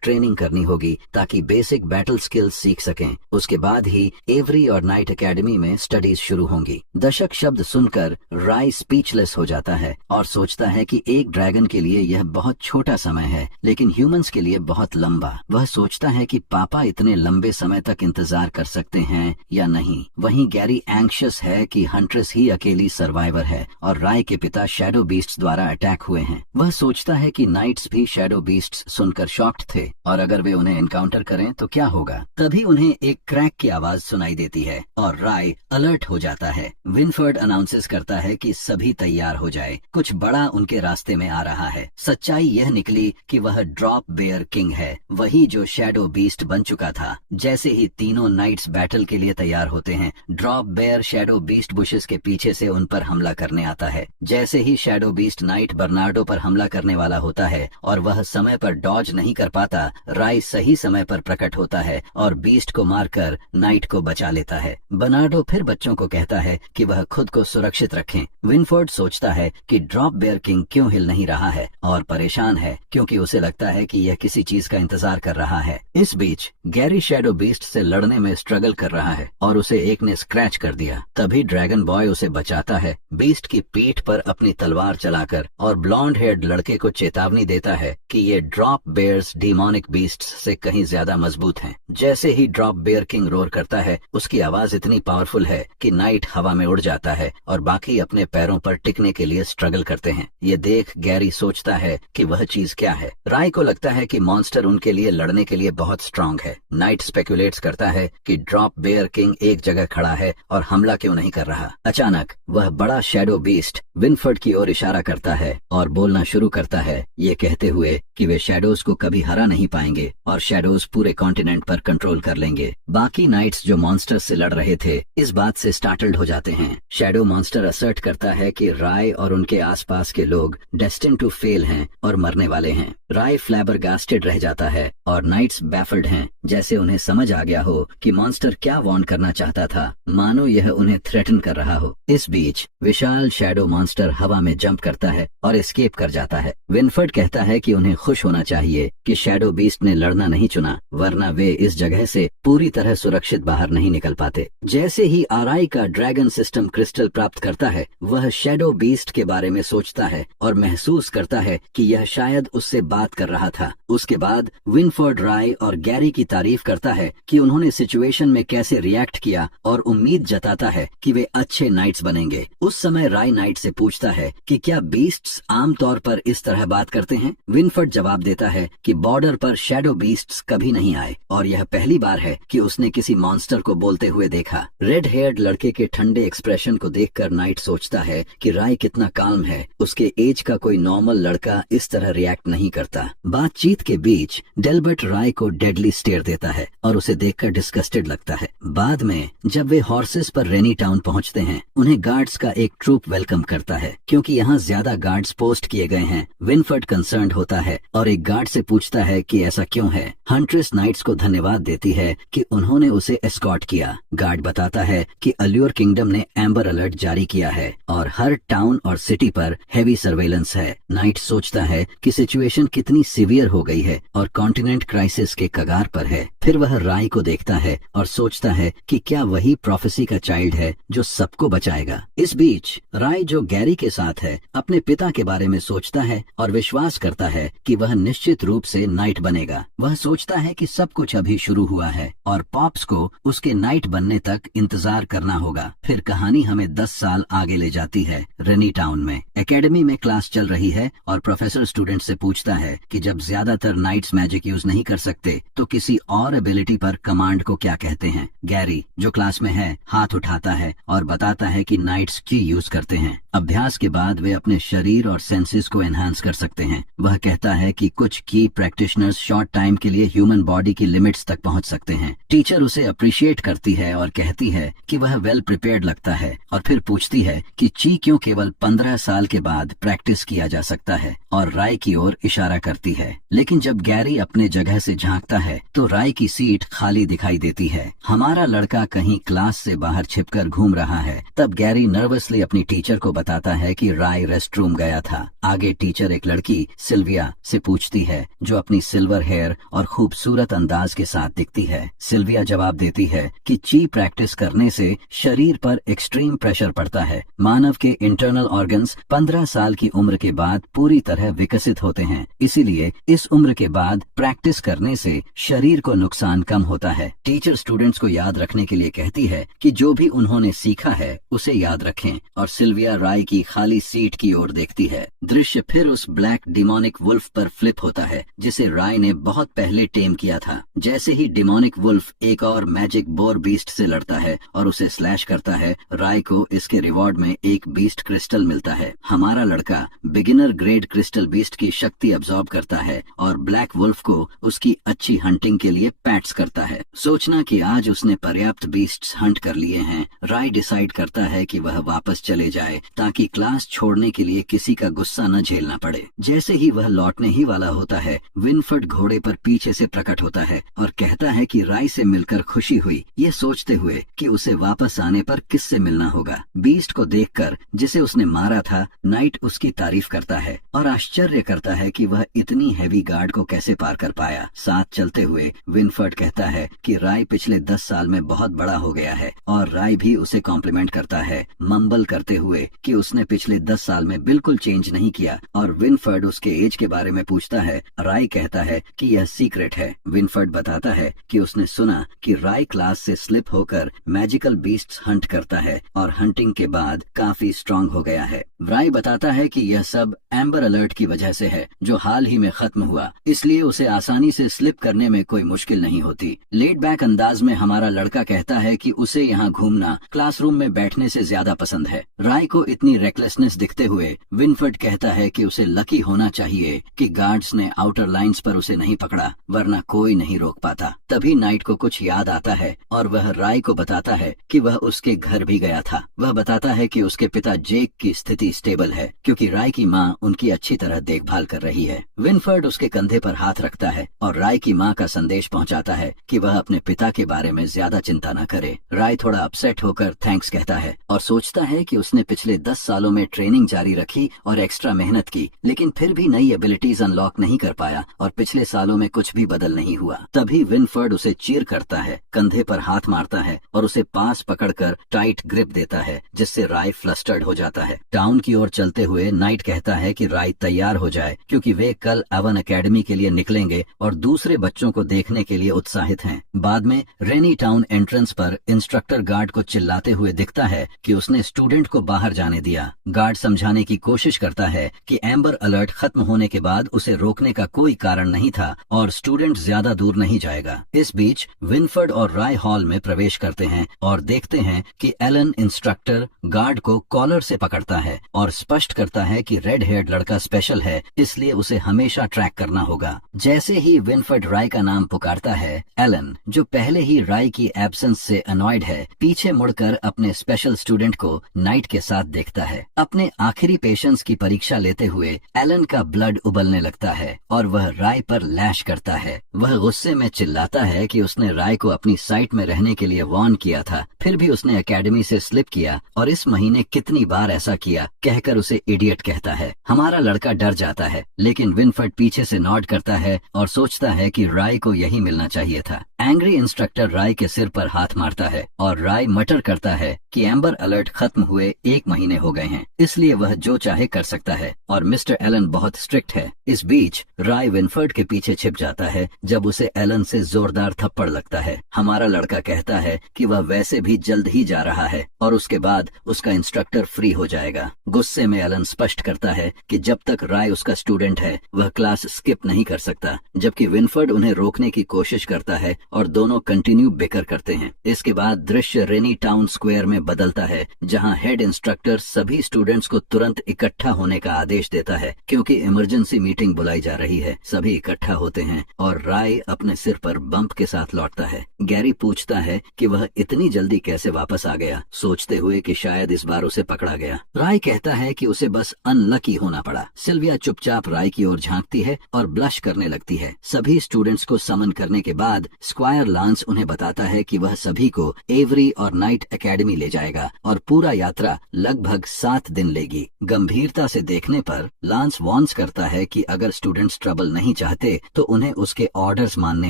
ट्रेनिंग करनी होगी ताकि बेसिक बैटल स्किल्स सीख सकें। उसके बाद ही एवरी और नाइट एकेडमी में स्टडीज शुरू होंगी। दशक शब्द सुनकर राय स्पीचलेस हो जाता है और सोचता है कि एक ड्रैगन के लिए यह बहुत छोटा समय है, लेकिन ह्यूमंस के लिए बहुत लंबा। वह सोचता है कि पापा इतने लंबे समय तक इंतजार कर सकते हैं या नहीं। वहीं गैरी एंग्शियस है कि हंट्रेस ही अकेली सर्वाइवर है और राय के पिता शैडो बीस्ट्स द्वारा अटैक हुए हैं। वह सोचता है कि नाइट्स भी शैडो बीस्ट्स सुनकर शॉक्ड थे और अगर वे उन्हें एनकाउंटर करें तो क्या होगा। तभी उन्हें एक क्रैक की आवाज सुनाई देती है और राय अलर्ट हो जाता है। विनफर्ड अनाउंसेस करता है कि सभी तैयार हो जाए, कुछ बड़ा उनके रास्ते में आ रहा है। सच्चाई यह निकली कि वह ड्रॉप बेयर किंग है, वही जो शैडो बीस्ट बन चुका था। जैसे ही तीनों नाइट्स बैटल के लिए तैयार होते हैं, drop bear shadow beast bushes के पीछे से उन पर हमला करने आता है। जैसे ही शैडो बीस्ट नाइट बर्नार्डो पर हमला करने वाला होता है और वह समय पर डॉज नहीं कर पाता, राय सही समय पर प्रकट होता है और बीस्ट को मारकर नाइट को बचा लेता है। बर्नार्डो फिर बच्चों को कहता है कि वह खुद को सुरक्षित रखें। विनफोर्ड सोचता है कि ड्रॉप बेयर किंग क्यों हिल नहीं रहा है और परेशान है, क्योंकि उसे लगता है कि यह किसी चीज का इंतजार कर रहा है। इस बीच गैरी शैडो बीस्ट से लड़ने में स्ट्रगल कर रहा है और उसे एक ने स्क्रैच कर दिया। तभी ड्रैगन बॉय उसे बचाता है, बीस्ट की पीठ पर अपनी तलवार चलाकर, और ब्लॉन्ड हेयर्ड लड़के को चेतावनी देता है कि ये ड्रॉप बेयर्स डीमोनिक बीस्ट्स से कहीं ज्यादा मजबूत हैं। जैसे ही ड्रॉप बेयर किंग रोर करता है, उसकी आवाज इतनी पावरफुल है कि नाइट हवा में उड़ जाता है और बाकी अपने पैरों पर टिकने के लिए स्ट्रगल करते हैं। ये देख गैरी सोचता है कि वह चीज क्या है। राय को लगता है कि मॉन्स्टर उनके लिए लड़ने के लिए बहुत स्ट्रांग है। नाइट स्पेकुलेट्स करता है कि ड्रॉप बेयर किंग एक जगह खड़ा है और हमला क्यों नहीं कर रहा। अचानक वह बड़ा शैडो बीस्ट विनफर्ड की ओर इशारा करता है और बोलना शुरू करता है, ये कहते हुए कि वे शैडोज को कभी हरा नहीं पाएंगे और शैडोज पूरे कॉन्टिनेंट पर कंट्रोल कर लेंगे। बाकी नाइट्स जो मॉन्स्टर से लड़ रहे थे, इस बात से स्टार्टल्ड हो जाते हैं। शैडो मॉन्स्टर असर्ट करता है कि राय और उनके आसपास के लोग डेस्टिन टू फेल हैं और मरने वाले हैं। राय फ्लैबरगास्टेड रह जाता है और नाइट्स बैफल्ड हैं, जैसे उन्हें समझ आ गया हो कि मॉन्स्टर क्या वार्न करना चाहता था, मानो यह उन्हें थ्रेटन कर रहा हो। इस बीच विशाल शैडो मॉन्स्टर हवा में जंप करता है और एस्केप कर जाता है। विनफर्ड कहता है कि उन्हें खुश होना चाहिए कि शैडो बीस्ट ने लड़ना नहीं चुना, वरना वे इस जगह से पूरी तरह सुरक्षित बाहर नहीं निकल पाते। जैसे ही आरआई का ड्रैगन सिस्टम क्रिस्टल प्राप्त करता है, वह शैडो बीस्ट के बारे में सोचता है और महसूस करता है कि यह शायद उससे बात कर रहा था। उसके बाद विनफर्ड राय और गैरी की तारीफ करता है कि उन्होंने सिचुएशन में कैसे रिएक्ट किया और उम्मीद जताता है कि वे अच्छे नाइट्स बनेंगे। उस समय समय राय नाइट से पूछता है कि क्या बीस्ट्स आमतौर पर इस तरह बात करते हैं। विनफर्ड जवाब देता है कि बॉर्डर पर शैडो बीस्ट्स कभी नहीं आए और यह पहली बार है कि उसने किसी मॉन्स्टर को बोलते हुए देखा। रेड हेयर्ड लड़के के ठंडे एक्सप्रेशन को देखकर नाइट सोचता है कि राय कितना काल्म है। उसके एज का कोई नॉर्मल लड़का इस तरह रिएक्ट नहीं करता। बातचीत के बीच डेल्बर्ट राय को डेडली स्टेयर देता है और उसे देखकर डिस्गस्टेड लगता है। बाद में जब वे हॉर्सेस पर रेनी टाउन पहुंचते हैं, उन्हें गार्ड्स का एक ट्रूप वेलकम करता है। क्योंकि यहाँ ज्यादा गार्ड्स पोस्ट किए गए हैं, विनफर्ड कंसर्न्ड होता है और एक गार्ड से पूछता है कि ऐसा क्यों है। हंट्रेस नाइट्स को धन्यवाद देती है कि उन्होंने उसे एस्कॉर्ट किया। गार्ड बताता है कि अल्योर किंगडम ने एम्बर अलर्ट जारी किया है और हर टाउन और सिटी पर हेवी सर्वेलेंस है। नाइट सोचता है कि सिचुएशन कितनी सीवियर हो गई है और कॉन्टिनेंट क्राइसिस के कगार पर है। फिर वह राय को देखता है और सोचता है कि क्या वही प्रोफेसी का चाइल्ड है जो सबको बचाएगा। इस बीच राय, जो गैरी के साथ है, अपने पिता के बारे में सोचता है और विश्वास करता है कि वह निश्चित रूप से नाइट बनेगा। वह सोचता है कि सब कुछ अभी शुरू हुआ है और पॉप्स को उसके नाइट बनने तक इंतजार करना होगा। फिर कहानी हमें 10 साल आगे ले जाती है। रेनी टाउन में एकेडमी में क्लास चल रही है और प्रोफेसर स्टूडेंट से पूछता है कि जब ज्यादातर नाइट्स मैजिक यूज नहीं कर सकते तो किसी और एबिलिटी पर कमांड को क्या कहते हैं। गैरी, जो क्लास में है, हाथ उठाता है और बताता है कि नाइट्स की यूज करते हैं। अभ्यास के बाद वे अपने शरीर और सेंसेस को एनहांस कर सकते हैं। वह कहता है कि कुछ की प्रैक्टिशनर्स शॉर्ट टाइम के लिए ह्यूमन बॉडी की लिमिट्स तक पहुंच सकते हैं। टीचर उसे अप्रिशिएट करती है और कहती है कि वह वेल प्रिपेयर्ड लगता है और फिर पूछती है कि ची क्यों केवल 15 साल के बाद प्रैक्टिस किया जा सकता है और राय की ओर इशारा करती है। लेकिन जब गैरी अपने जगह से झांकता है तो राय की सीट खाली दिखाई देती है। हमारा लड़का कहीं क्लास से बाहर छिपकर घूम रहा है। तब गैरी नर्वसली अपनी टीचर को बताता है कि राय रेस्टरूम गया था। आगे टीचर एक लड़की सिल्विया से पूछती है जो अपनी सिल्वर हेयर और खूबसूरत अंदाज के साथ दिखती है। सिल्विया जवाब देती है कि ची प्रैक्टिस करने से शरीर पर एक्सट्रीम प्रेशर पड़ता है। मानव के इंटरनल ऑर्गन्स 15 साल की उम्र के बाद पूरी तरह विकसित होते हैं, इसीलिए इस उम्र के बाद प्रैक्टिस करने से शरीर को नुकसान कम होता है। टीचर स्टूडेंट्स को याद रखने के लिए कहती है कि जो भी उन्होंने सीखा है उसे याद रखें और सिल्विया राय की खाली सीट की ओर देखती है। दृश्य फिर उस ब्लैक डिमोनिक वुल्फ पर फ्लिप होता है जिसे राय ने बहुत पहले टेम किया था। जैसे ही डिमोनिक वुल्फ एक और मैजिक बोर बीस्ट से लड़ता है और उसे स्लैश करता है, राय को इसके रिवॉर्ड में एक बीस्ट क्रिस्टल मिलता है। हमारा लड़का बिगिनर ग्रेड क्रिस्टल बीस्ट की शक्ति अब्सॉर्ब करता है और ब्लैक वुल्फ को उसकी अच्छी हंटिंग के लिए पैट्स करता है। सोचना कि आज उसने पर्याप्त बीस्ट्स हंट कर लिए हैं, राय डिसाइड करता है कि वह वापस चले जाए ताकि क्लास छोड़ने के लिए किसी का गुस्सा न झेलना पड़े। जैसे ही वह लौटने ही वाला होता है, विनफर्ड घोड़े पर पीछे से प्रकट होता है और कहता है कि राय से मिलकर खुशी हुई, ये सोचते हुए कि उसे वापस आने पर किससे मिलना होगा। बीस्ट को देखकर जिसे उसने मारा था, नाइट उसकी तारीफ करता है और आश्चर्य करता है कि वह इतनी हैवी गार्ड को कैसे पार कर पाया। साथ चलते हुए विनफर्ड कहता है कि राय पिछले 10 साल में बहुत बड़ा हो गया है और राय भी उसे कॉम्प्लीमेंट करता है, मम्बल करते हुए कि उसने पिछले 10 साल में बिल्कुल चेंज नहीं किया। और विनफर्ड उसके एज के बारे में पूछता है। राय कहता है कि यह सीक्रेट है। विनफर्ड बताता है कि उसने सुना कि राय क्लास से स्लिप होकर मैजिकल बीस्ट्स हंट करता है और हंटिंग के बाद काफी स्ट्रांग हो गया है। राय बताता है कि यह सब एम्बर अलर्ट की वजह से है जो हाल ही में खत्म हुआ, इसलिए उसे आसानी से स्लिप करने में कोई मुश्किल नहीं होती। लेट बैक अंदाज में हमारा लड़का कहता है कि उसे यहाँ घूमना क्लासरूम में बैठने से ज्यादा पसंद है। राय को इतनी रेकलेसनेस दिखते हुए विनफर्ड कहता है कि उसे लकी होना चाहिए कि गार्ड्स ने आउटर लाइंस पर उसे नहीं पकड़ा, वरना कोई नहीं रोक पाता। तभी नाइट को कुछ याद आता है और वह राय को बताता है कि वह उसके घर भी गया था। वह बताता है कि उसके पिता जेक की स्थिति स्टेबल है क्योंकि राय की माँ उनकी अच्छी तरह देखभाल कर रही है। विनफर्ड उसके कंधे पर हाथ रखता है और राय की माँ का संदेश पहुँचाता है कि वह अपने पिता के बारे में ज्यादा चिंता न करे। राय थोड़ा अपसेट होकर थैंक्स कहता है और सोचता है कि उसने पिछले 10 सालों में ट्रेनिंग जारी रखी और एक्स्ट्रा मेहनत की, लेकिन फिर भी नई एबिलिटीज अनलॉक नहीं कर पाया और पिछले सालों में कुछ भी बदल नहीं हुआ। तभी विनफर्ड उसे चीर करता है, कंधे पर हाथ मारता है और उसे पास पकड़कर टाइट ग्रिप देता है, जिससे राय फ्लस्टर्ड हो जाता है। टाउन की ओर चलते हुए नाइट कहता है कि राय तैयार हो जाए क्योंकि वे कल एवन एकेडमी के लिए निकलेंगे और दूसरे बच्चों को देखने के लिए उत्साहित हैं। बाद में रेनी टाउन एंट्रेंस पर इंस्ट्रक्टर गार्ड को चिल्लाते हुए दिखता है कि उसने स्टूडेंट स्टूडेंट को बाहर जाने दिया। गार्ड समझाने की कोशिश करता है कि एम्बर अलर्ट खत्म होने के बाद उसे रोकने का कोई कारण नहीं था और स्टूडेंट ज्यादा दूर नहीं जाएगा। इस बीच विनफर्ड और राय हॉल में प्रवेश करते हैं और देखते हैं कि एलन इंस्ट्रक्टर गार्ड को कॉलर से पकड़ता है और स्पष्ट करता है कि रेड हेयर्ड लड़का स्पेशल है, इसलिए उसे हमेशा ट्रैक करना होगा। जैसे ही विनफर्ड राय का नाम पुकारता है, एलन, जो पहले ही राय की एब्सेंस से अनॉयड है, पीछे मुड़कर अपने स्पेशल स्टूडेंट को नाइट के साथ देखता है। अपने आखिरी पेशेंस की परीक्षा लेते हुए एलन का ब्लड उबलने लगता है और वह राय पर लैश करता है। वह गुस्से में चिल्लाता है कि उसने राय को अपनी साइट में रहने के लिए वार्न किया था, फिर भी उसने एकेडमी से स्लिप किया और इस महीने कितनी बार ऐसा किया, कहकर उसे इडियट कहता है। हमारा लड़का डर जाता है, लेकिन विनफर्ड पीछे से नॉड करता है और सोचता है कि राय को यही मिलना चाहिए था। एंग्री इंस्ट्रक्टर राय के सिर पर हाथ मारता है और राय मटर करता है कि एम्बर अलर्ट खत्म हुए 1 महीने हो गए हैं, इसलिए वह जो चाहे कर सकता है और मिस्टर एलन बहुत स्ट्रिक्ट है। इस बीच राय विनफर्ड के पीछे छिप जाता है जब उसे एलन से जोरदार थप्पड़ लगता है। हमारा लड़का कहता है कि वह वैसे भी जल्द ही जा रहा है और उसके बाद उसका इंस्ट्रक्टर फ्री हो जाएगा। गुस्से में एलन स्पष्ट करता है कि जब तक राय उसका स्टूडेंट है वह क्लास स्किप नहीं कर सकता, जबकि विनफर्ड उन्हें रोकने की कोशिश करता है और दोनों कंटिन्यू बिकर करते हैं। इसके बाद दृश्य रेनी टाउन स्क्वायर में बदलता है, जहां हेड इंस्ट्रक्टर सभी स्टूडेंट्स को तुरंत इकट्ठा होने का आदेश देता है क्योंकि इमरजेंसी मीटिंग बुलाई जा रही है। सभी इकट्ठा होते हैं और राय अपने सिर पर बम्प के साथ लौटता है। गैरी पूछता है कि वह इतनी जल्दी कैसे वापस आ गया, सोचते हुए कि शायद इस बार उसे पकड़ा गया। राय कहता है कि उसे बस अनलकी होना पड़ा। सिल्विया चुपचाप राय की ओर झांकती है और ब्लश करने लगती है। सभी स्टूडेंट्स को समन करने के बाद स्क्वायर लांस उन्हें बताता है कि वह सभी को एवरी और नाइट एकेडमी ले जाएगा और पूरा यात्रा लगभग 7 दिन लेगी। गंभीरता से देखने पर लांस वार्न्स करता है कि अगर स्टूडेंट्स ट्रबल नहीं चाहते तो उन्हें उसके ऑर्डर्स मानने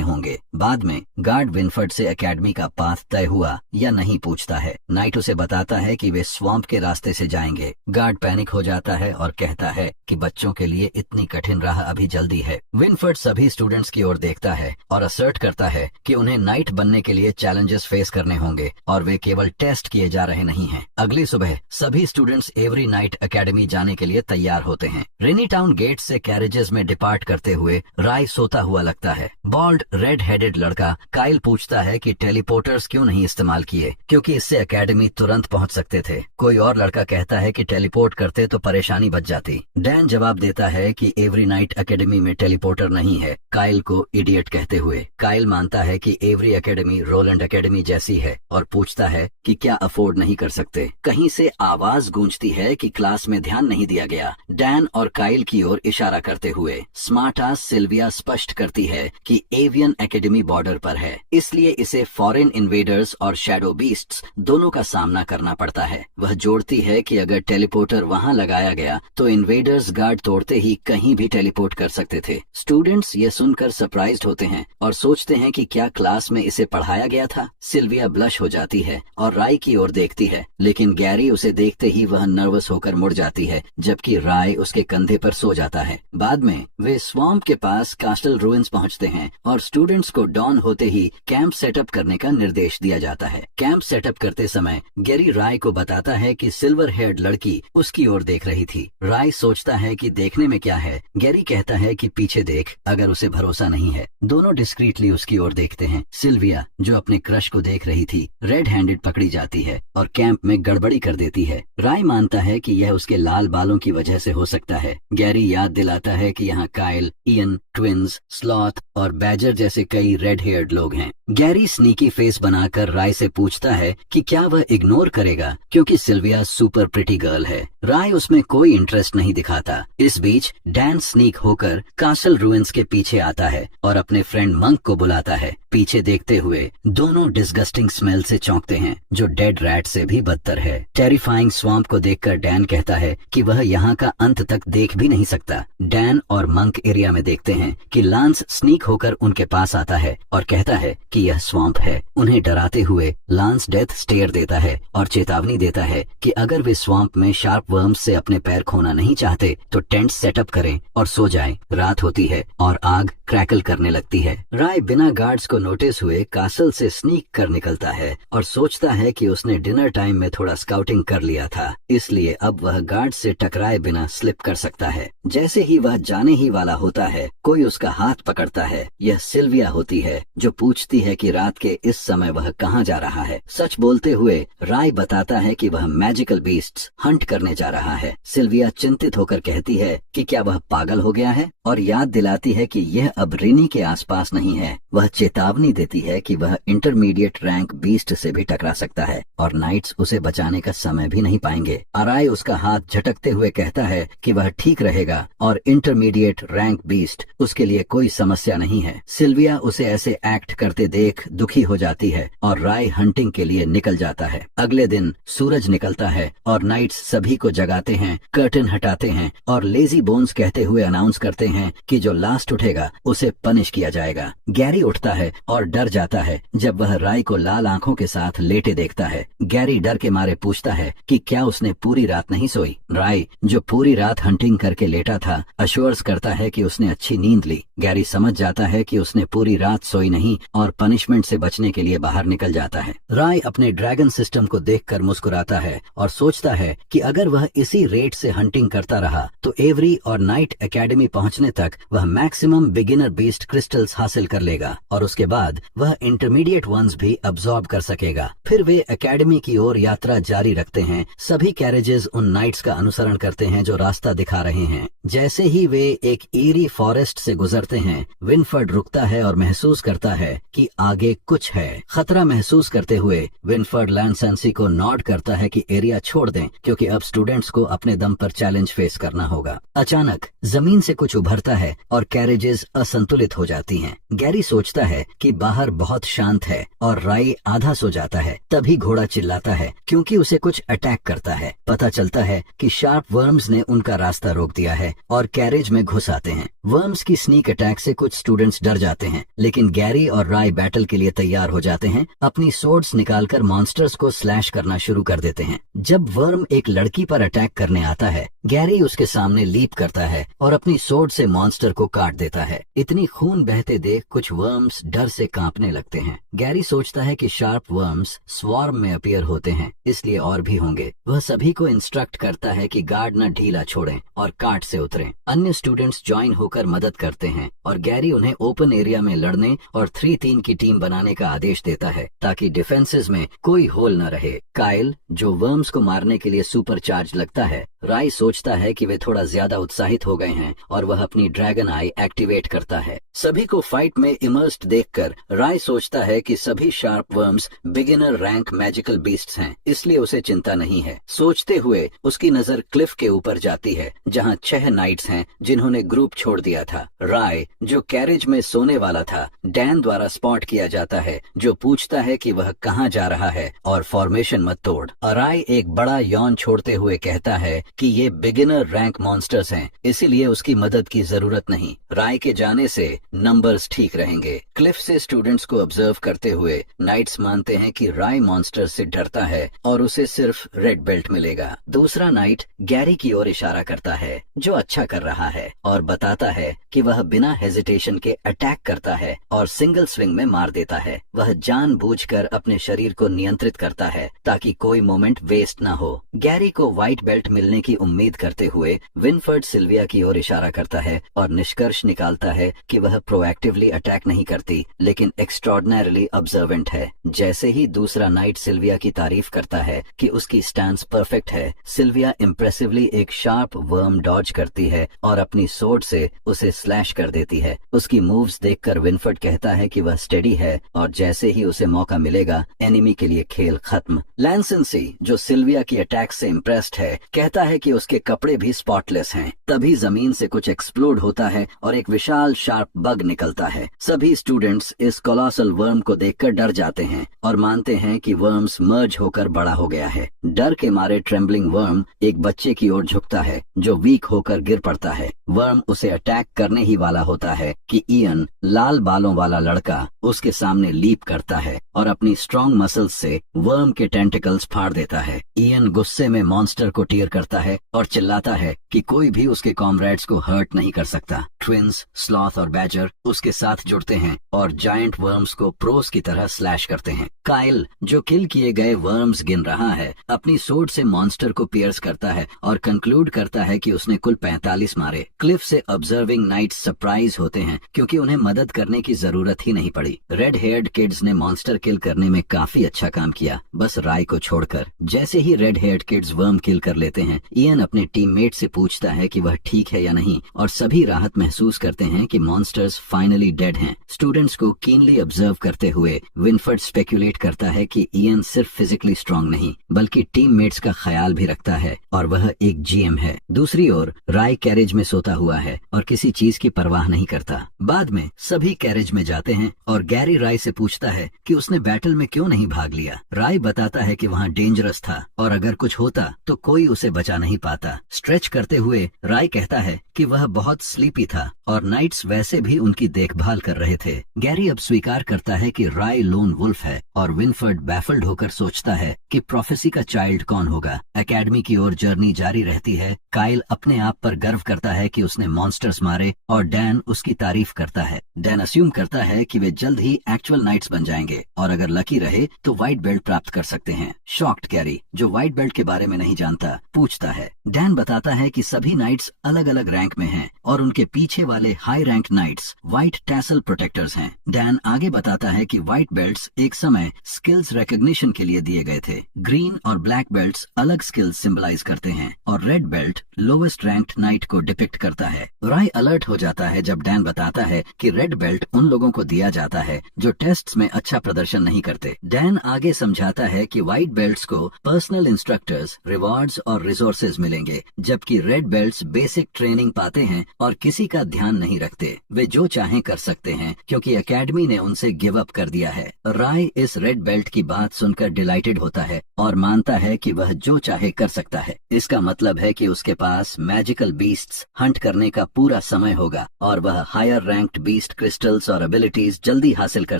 होंगे। बाद में गार्ड विनफर्ड से एकेडमी का पाथ तय हुआ या नहीं पूछता है। नाइट उसे बताता है कि वे स्वैम्प के रास्ते से जाएंगे। गार्ड पैनिक हो जाता है और कहता है कि बच्चों के लिए इतनी कठिन राह अभी जल्दी है। विनफर्ड सभी स्टूडेंट्स की ओर देखता है और असर्ट करता है कि उन्हें नाइट बनने के लिए चैलेंजेस फेस करने होंगे और वे केवल टेस्ट किए जा रहे नहीं हैं। अगली सुबह सभी स्टूडेंट्स एवरी नाइट एकेडमी जाने के लिए तैयार होते हैं। रेनी टाउन गेट से कैरेजेस में डिपार्ट करते हुए राय सोता हुआ लगता है। बॉल्ड रेड हेडेड लड़का काइल पूछता है कि टेलीपोर्टर्स क्यों नहीं इस्तेमाल किए, क्योंकि इससे एकेडमी तुरंत पहुंच सकते थे। कोई और लड़का कहता है कि टेलीपोर्ट करते तो परेशानी बच जाती। डैन जवाब देता है कि एवरी नाइट एकेडमी में टेलीपोर्टर नहीं है, काइल को इडियट कहते हुए। काइल मानता है कि एवरी एकेडमी रोलैंड एकेडमी जैसी है और पूछता है कि क्या अफोर्ड नहीं कर सकते। कहीं से आवाज गूंजती है कि क्लास में ध्यान नहीं दिया गया। डैन और काइल की ओर इशारा करते हुए स्मार्टास सिल्विया स्पष्ट करती है कि एवियन एकेडमी बॉर्डर पर है, इसलिए इसे फॉरेन इन्वेडर्स और शैडो बीस्ट्स दोनों का सामना करना पड़ता है। वह जोड़ती है कि अगर टेलीपोर्टर वहां लगाया गया तो इन्वेडर्स गार्ड तोड़ते ही कहीं भी टेलीपोर्ट कर सकते थे। स्टूडेंट्स ये सुनकर सरप्राइज्ड होते हैं और सोचते हैं कि क्या क्लास में इसे पढ़ाया गया था। सिल्विया ब्लश हो जाती है और राय की ओर देखती है, लेकिन गैरी उसे देखते ही वह नर्वस होकर मुड़ जाती है, जबकि राय उसके कंधे पर सो जाता है। बाद में वे स्वैम्प के पास कास्टल रूइंस पहुंचते हैं और स्टूडेंट्स को डॉन होते ही कैंप सेटअप करने का निर्देश दिया जाता है। कैंप सेटअप करते समय गैरी राय को बताता है कि सिल्वर हेयर्ड लड़की उसकी ओर देख रही थी। राय सोचता है कि देखने में क्या है। गैरी कहता है कि पीछे देख, अगर उसे भरोसा नहीं है। दोनों डिस्क्रीटली उसकी ओर देखते हैं। सिल्विया, जो अपने क्रश को देख रही थी, रेड हैंडेड पकड़ी जाती है और कैंप में गड़बड़ी कर देती है। राय मानता है कि यह उसके लाल बालों की वजह से हो सकता है। गैरी याद दिलाता है कि यहाँ काइल, इयन, ट्विंस, स्लॉथ और बैजर जैसे कई रेड हेयर्ड लोग हैं। गैरी स्नीकी फेस बनाकर राय से पूछता है कि क्या वह इग्नोर करेगा, क्योंकि सिल्विया सुपर प्रिटी गर्ल है। राय उसमें कोई इंटरेस्ट नहीं दिखाता। इस बीच डैन स्नीक होकर कासल रूइंस के पीछे आता है और अपने फ्रेंड मंक को बुलाता है। पीछे देखते हुए दोनों डिस्गस्टिंग स्मेल से चौंकते हैं, जो डेड रैट से भी बदतर है। टेरिफाइंग स्वैम्प को देखकर डैन कहता है कि वह यहाँ का अंत तक देख भी नहीं सकता। डैन और मंक एरिया में देखते हैं कि लांस स्नीक होकर उनके पास आता है और कहता है कि यह स्वैम्प है। उन्हें डराते हुए लांस डेथ स्टेयर देता है और चेतावनी देता है कि अगर वे स्वैम्प में शार्प वर्म्स से अपने पैर खोना नहीं चाहते तो टेंट सेटअप करें और सो जाएं। रात होती है और आग क्रैकल करने लगती है। राय बिना गार्ड्स को नोटिस हुए कासल से स्नीक कर निकलता है और सोचता है कि उसने डिनर टाइम में थोड़ा स्काउटिंग कर लिया था, इसलिए अब वह गार्ड से टकराए बिना स्लिप कर सकता है। जैसे ही वह जाने ही वाला होता है, कोई उसका हाथ पकड़ता है। यह सिल्विया होती है, जो पूछती है कि रात के इस समय वह कहाँ जा रहा है। सच बोलते हुए राय बताता है कि वह मैजिकल बीस्ट्स हंट करने जा रहा है। सिल्विया चिंतित होकर कहती है कि क्या वह पागल हो गया है, और याद दिलाती है कि यह अब रिनी के आसपास नहीं है। वह चेतावनी देती है कि वह इंटरमीडिएट रैंक बीस्ट से भी टकरा सकता है और नाइट्स उसे बचाने का समय भी नहीं पाएंगे। अराय उसका हाथ झटकते हुए कहता है कि वह ठीक रहेगा और इंटरमीडिएट रैंक बीस्ट उसके लिए कोई समस्या नहीं है। सिल्विया उसे ऐसे एक्ट करते देख दुखी हो जाती है और राय हंटिंग के लिए निकल जाता है। अगले दिन सूरज निकलता है और नाइट्स सभी को जगाते हैं, कर्टन हटाते हैं और लेजी बोन्स कहते हुए अनाउंस करते हैं कि जो लास्ट उठेगा उसे पनिश किया जाएगा। गैरी उठता है और डर जाता है जब वह राय को लाल आंखों के साथ लेटे देखता है। गैरी डर के मारे पूछता है कि क्या उसने पूरी रात नहीं सोई। राय, जो पूरी रात हंटिंग करके लेटा था, अश्योर्स करता है कि उसने अच्छी नींद ली। गैरी समझ जाता है कि उसने पूरी रात सोई नहीं और पनिशमेंट से बचने के लिए बाहर निकल जाता है। राय अपने ड्रैगन सिस्टम को देखकर मुस्कुराता है और सोचता है कि अगर वह इसी रेट से हंटिंग करता रहा तो एवरी और नाइट एकेडमी पहुंचने तक वह मैक्सिमम बिगिनर बीस्ट क्रिस्टल्स हासिल कर लेगा और उसके बाद वह इंटरमीडिएट वंस भी अब्सॉर्ब कर सकेगा। फिर वे एकेडमी की ओर यात्रा जारी रखते हैं। सभी कैरेजेस उन नाइट्स का अनुसरण करते हैं जो रास्ता दिखा रहे हैं। जैसे ही वे एक ईरी फॉरेस्ट से गुजरते हैं, विनफर्ड रुकता है और महसूस करता है कि आगे कुछ है। खतरा महसूस करते हुए विनफर्ड लैंसेंसी को नॉड करता है कि एरिया छोड़ दें, क्योंकि अब स्टूडेंट्स को अपने दम पर चैलेंज फेस करना होगा। अचानक जमीन से कुछ उभरता है और कैरेजेस असंतुलित हो जाती हैं। गैरी सोचता है कि बाहर बहुत शांत है और राय आधा सो जाता है। तभी घोड़ा चिल्लाता है क्योंकि उसे कुछ अटैक करता है। पता चलता है कि शार्प वर्म्स ने उनका रास्ता रोक दिया है और कैरेज में घुस आते हैं। वर्म्स की स्नीक अटैक से कुछ स्टूडेंट्स डर जाते हैं, लेकिन गैरी और राय बैटल के लिए तैयार हो जाते हैं। अपनी सोर्ड्स निकालकर मॉन्स्टर्स को स्लैश करना शुरू कर देते हैं। जब वर्म एक लड़की पर अटैक करने आता है, गैरी उसके सामने लीप करता है और अपनी सोर्ड से मॉन्स्टर को काट देता है। इतनी खून बहते देख कुछ वर्म्स डर से कांपने लगते हैं। गैरी सोचता है कि शार्प वर्म्स स्वॉर्म में अपीयर होते हैं, इसलिए और भी होंगे। वह सभी को इंस्ट्रक्ट करता है कि गार्ड न ढीला छोड़ें और काट से उतरें। अन्य स्टूडेंट्स ज्वाइन होकर मदद करते हैं और गैरी उन्हें ओपन एरिया में लड़ने और 3-3 की टीम बनाने का आदेश देता है ताकि डिफेंसेस में कोई होल न रहे। काइल, जो वर्म्स को मारने के लिए सुपर चार्ज लगता है, राय सोचता है कि वे थोड़ा ज्यादा उत्साहित हो गए हैं और वह अपनी ड्रैगन आई एक्टिवेट करता है। सभी को फाइट में इमर्स्ड देखकर राय सोचता है कि सभी sharp worms beginner rank magical beasts हैं, इसलिए उसे चिंता नहीं है। सोचते हुए उसकी नजर क्लिफ के ऊपर जाती है जहां 6 नाइट्स हैं जिन्होंने ग्रुप छोड़ दिया था। राय, जो कैरेज में सोने वाला था, डैन द्वारा स्पॉट किया जाता है, जो पूछता है कि वह कहाँ जा रहा है और फॉर्मेशन मत तोड़। राय एक बड़ा यौन छोड़ते हुए कहता है कि ये बिगिनर रैंक मॉन्स्टर्स हैं, इसीलिए उसकी मदद की जरूरत नहीं। राय के जाने से नंबर्स ठीक रहेंगे। क्लिफ से स्टूडेंट्स को ऑब्जर्व करते हुए नाइट्स मानते हैं कि राय मॉन्स्टर से डरता है और उसे सिर्फ रेड बेल्ट मिलेगा। दूसरा नाइट गैरी की ओर इशारा करता है, जो अच्छा कर रहा है, और बताता है कि वह बिना हेजिटेशन के अटैक करता है और सिंगल स्विंग में मार देता है। वह जानबूझकर अपने शरीर को नियंत्रित करता है ताकि कोई मोमेंट वेस्ट न हो। गैरी को व्हाइट बेल्ट मिलने की उम्मीद करते हुए विनफर्ड सिल्विया की ओर इशारा करता है और निष्कर्ष निकालता है कि वह प्रोएक्टिवली अटैक नहीं करती, लेकिन एक्स्ट्रॉर्डिनरीली ऑब्जर्वेंट है। जैसे ही दूसरा नाइट सिल्विया की तारीफ करता है कि उसकी स्टैंस परफेक्ट है, सिल्विया इम्प्रेसिवली एक शार्प वर्म डॉज करती है और अपनी सोर्ड से उसे स्लैश कर देती है। उसकी मूव्स देखकर विनफर्ड कहता है कि वह स्टेडी है और जैसे ही उसे मौका मिलेगा एनिमी के लिए खेल खत्म। लैंसेंसी, जो सिल्विया की अटैक से इम्प्रेस्ड है, कहता है कि उसके कपड़े भी स्पॉटलेस हैं। तभी जमीन से कुछ एक्सप्लोड होता है और एक विशाल शार्प बग निकलता है। सभी स्टूडेंट्स इस कोलोसल वर्म को देखकर डर जाते हैं और मानते हैं कि वर्म्स मर्ज होकर बड़ा हो गया है। डर के मारे ट्रेम्बलिंग वर्म एक बच्चे की ओर झुकता है जो वीक होकर गिर पड़ता है। वर्म उसे अटैक करने ही वाला होता है कि इयन, लाल बालों वाला लड़का, उसके सामने लीप करता है और अपनी स्ट्रॉन्ग मसल्स से वर्म के टेंटिकल्स फाड़ देता है। इयन गुस्से में मॉन्स्टर को टीयर करता है और चिल्लाता है कि कोई भी उसके कॉमरेड्स को हर्ट नहीं कर सकता। ट्विंस, स्लॉथ और बैजर उसके साथ जुड़ते हैं और जायंट वर्म्स को प्रोस की तरह स्लैश करते हैं। काइल, जो किल किए गए वर्म्स गिन रहा है, अपनी सोर्ड से मॉन्स्टर को पियर्स करता है और कंक्लूड करता है कि उसने कुल 45 मारे। क्लिफ से ऑब्जर्विंग नाइट्स सरप्राइज होते हैं क्योंकि उन्हें मदद करने की जरूरत ही नहीं पड़ी। रेड हेयर्ड किड्स ने मॉन्स्टर किल करने में काफी अच्छा काम किया, बस राय को छोड़कर। जैसे ही रेड हेयर्ड किड्स वर्म किल कर लेते हैं, इयन अपने टीममेट से पूछता है कि वह ठीक है या नहीं, और सभी राहत महसूस करते हैं कि मॉन्स्टर्स फाइनली डेड हैं। स्टूडेंट्स को कीनली ऑब्जर्व करते हुए विनफर्ड स्पेक्यूलेट करता है कि इयन सिर्फ फिजिकली स्ट्रांग नहीं बल्कि टीममेट्स का ख्याल भी रखता है और वह एक जीएम है। दूसरी ओर राय कैरेज में सोता हुआ है और किसी चीज की परवाह नहीं करता। बाद में सभी कैरेज में जाते हैं और गैरी राय से पूछता है कि उसने बैटल में क्यों नहीं भाग लिया। राय बताता है कि वहाँ डेंजरस था और अगर कुछ होता तो कोई उसे बचा नहीं पाता। स्ट्रेच करते हुए राय कहता है कि वह बहुत स्लीपी था और नाइट्स वैसे भी उनकी देखभाल कर रहे थे। गैरी अब स्वीकार करता है कि राय लोन वुल्फ है और विनफर्ड बैफल्ड होकर सोचता है कि प्रोफेसी का चाइल्ड कौन होगा। एकेडमी की ओर जर्नी जारी रहती है। काइल अपने आप पर गर्व करता है कि उसने मॉन्स्टर्स मारे और डैन उसकी तारीफ करता है। डैन अस्यूम करता है कि वे जल्द ही एक्चुअल नाइट्स बन जाएंगे और अगर लकी रहे तो व्हाइट बेल्ट प्राप्त कर सकते हैं। शॉक्ड गैरी, जो व्हाइट बेल्ट के बारे में नहीं जानता, पूछता है। डैन बताता है कि सभी नाइट्स अलग अलग रैंक में हैं और उनके पीछे वाले high rank knights white tassel protectors हैं। डैन आगे बताता है कि व्हाइट बेल्ट्स एक समय स्किल्स रिकॉग्निशन के लिए दिए गए थे। ग्रीन और ब्लैक बेल्ट्स अलग स्किल्स सिंबलाइज करते हैं और red belt lowest ranked night को डिपिक्ट करता है। राय अलर्ट हो जाता है जब डैन बताता है कि रेड बेल्ट उन लोगों को दिया जाता है जो टेस्ट्स में अच्छा प्रदर्शन नहीं करते। डैन आगे समझाता है कि व्हाइट बेल्ट्स को पर्सनल इंस्ट्रक्टर्स, रिवॉर्ड्स और रिसोर्सेज मिलेंगे, जबकि रेड बेल्ट्स बेसिक ट्रेनिंग पाते हैं और किसी का ध्यान नहीं रखते। वे जो चाहें कर सकते हैं क्योंकि एकेडमी ने उनसे गिव अप कर दिया है। राय इस रेड बेल्ट की बात सुनकर डिलाइटेड होता है और मानता है कि वह जो चाहे कर सकता है। इसका मतलब है कि उसके पास मैजिकल बीस्ट्स हंट करने का पूरा समय होगा और वह हायर रैंक्ड बीस्ट क्रिस्टल्स और एबिलिटीज जल्दी हासिल कर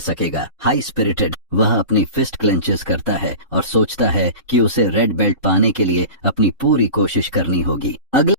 सकेगा। हाई स्पिरिटेड, वह अपनी फिस्ट क्लेंचेस करता है और सोचता है कि उसे रेड बेल्ट पाने के लिए अपनी पूरी कोशिश करनी होगी। अगले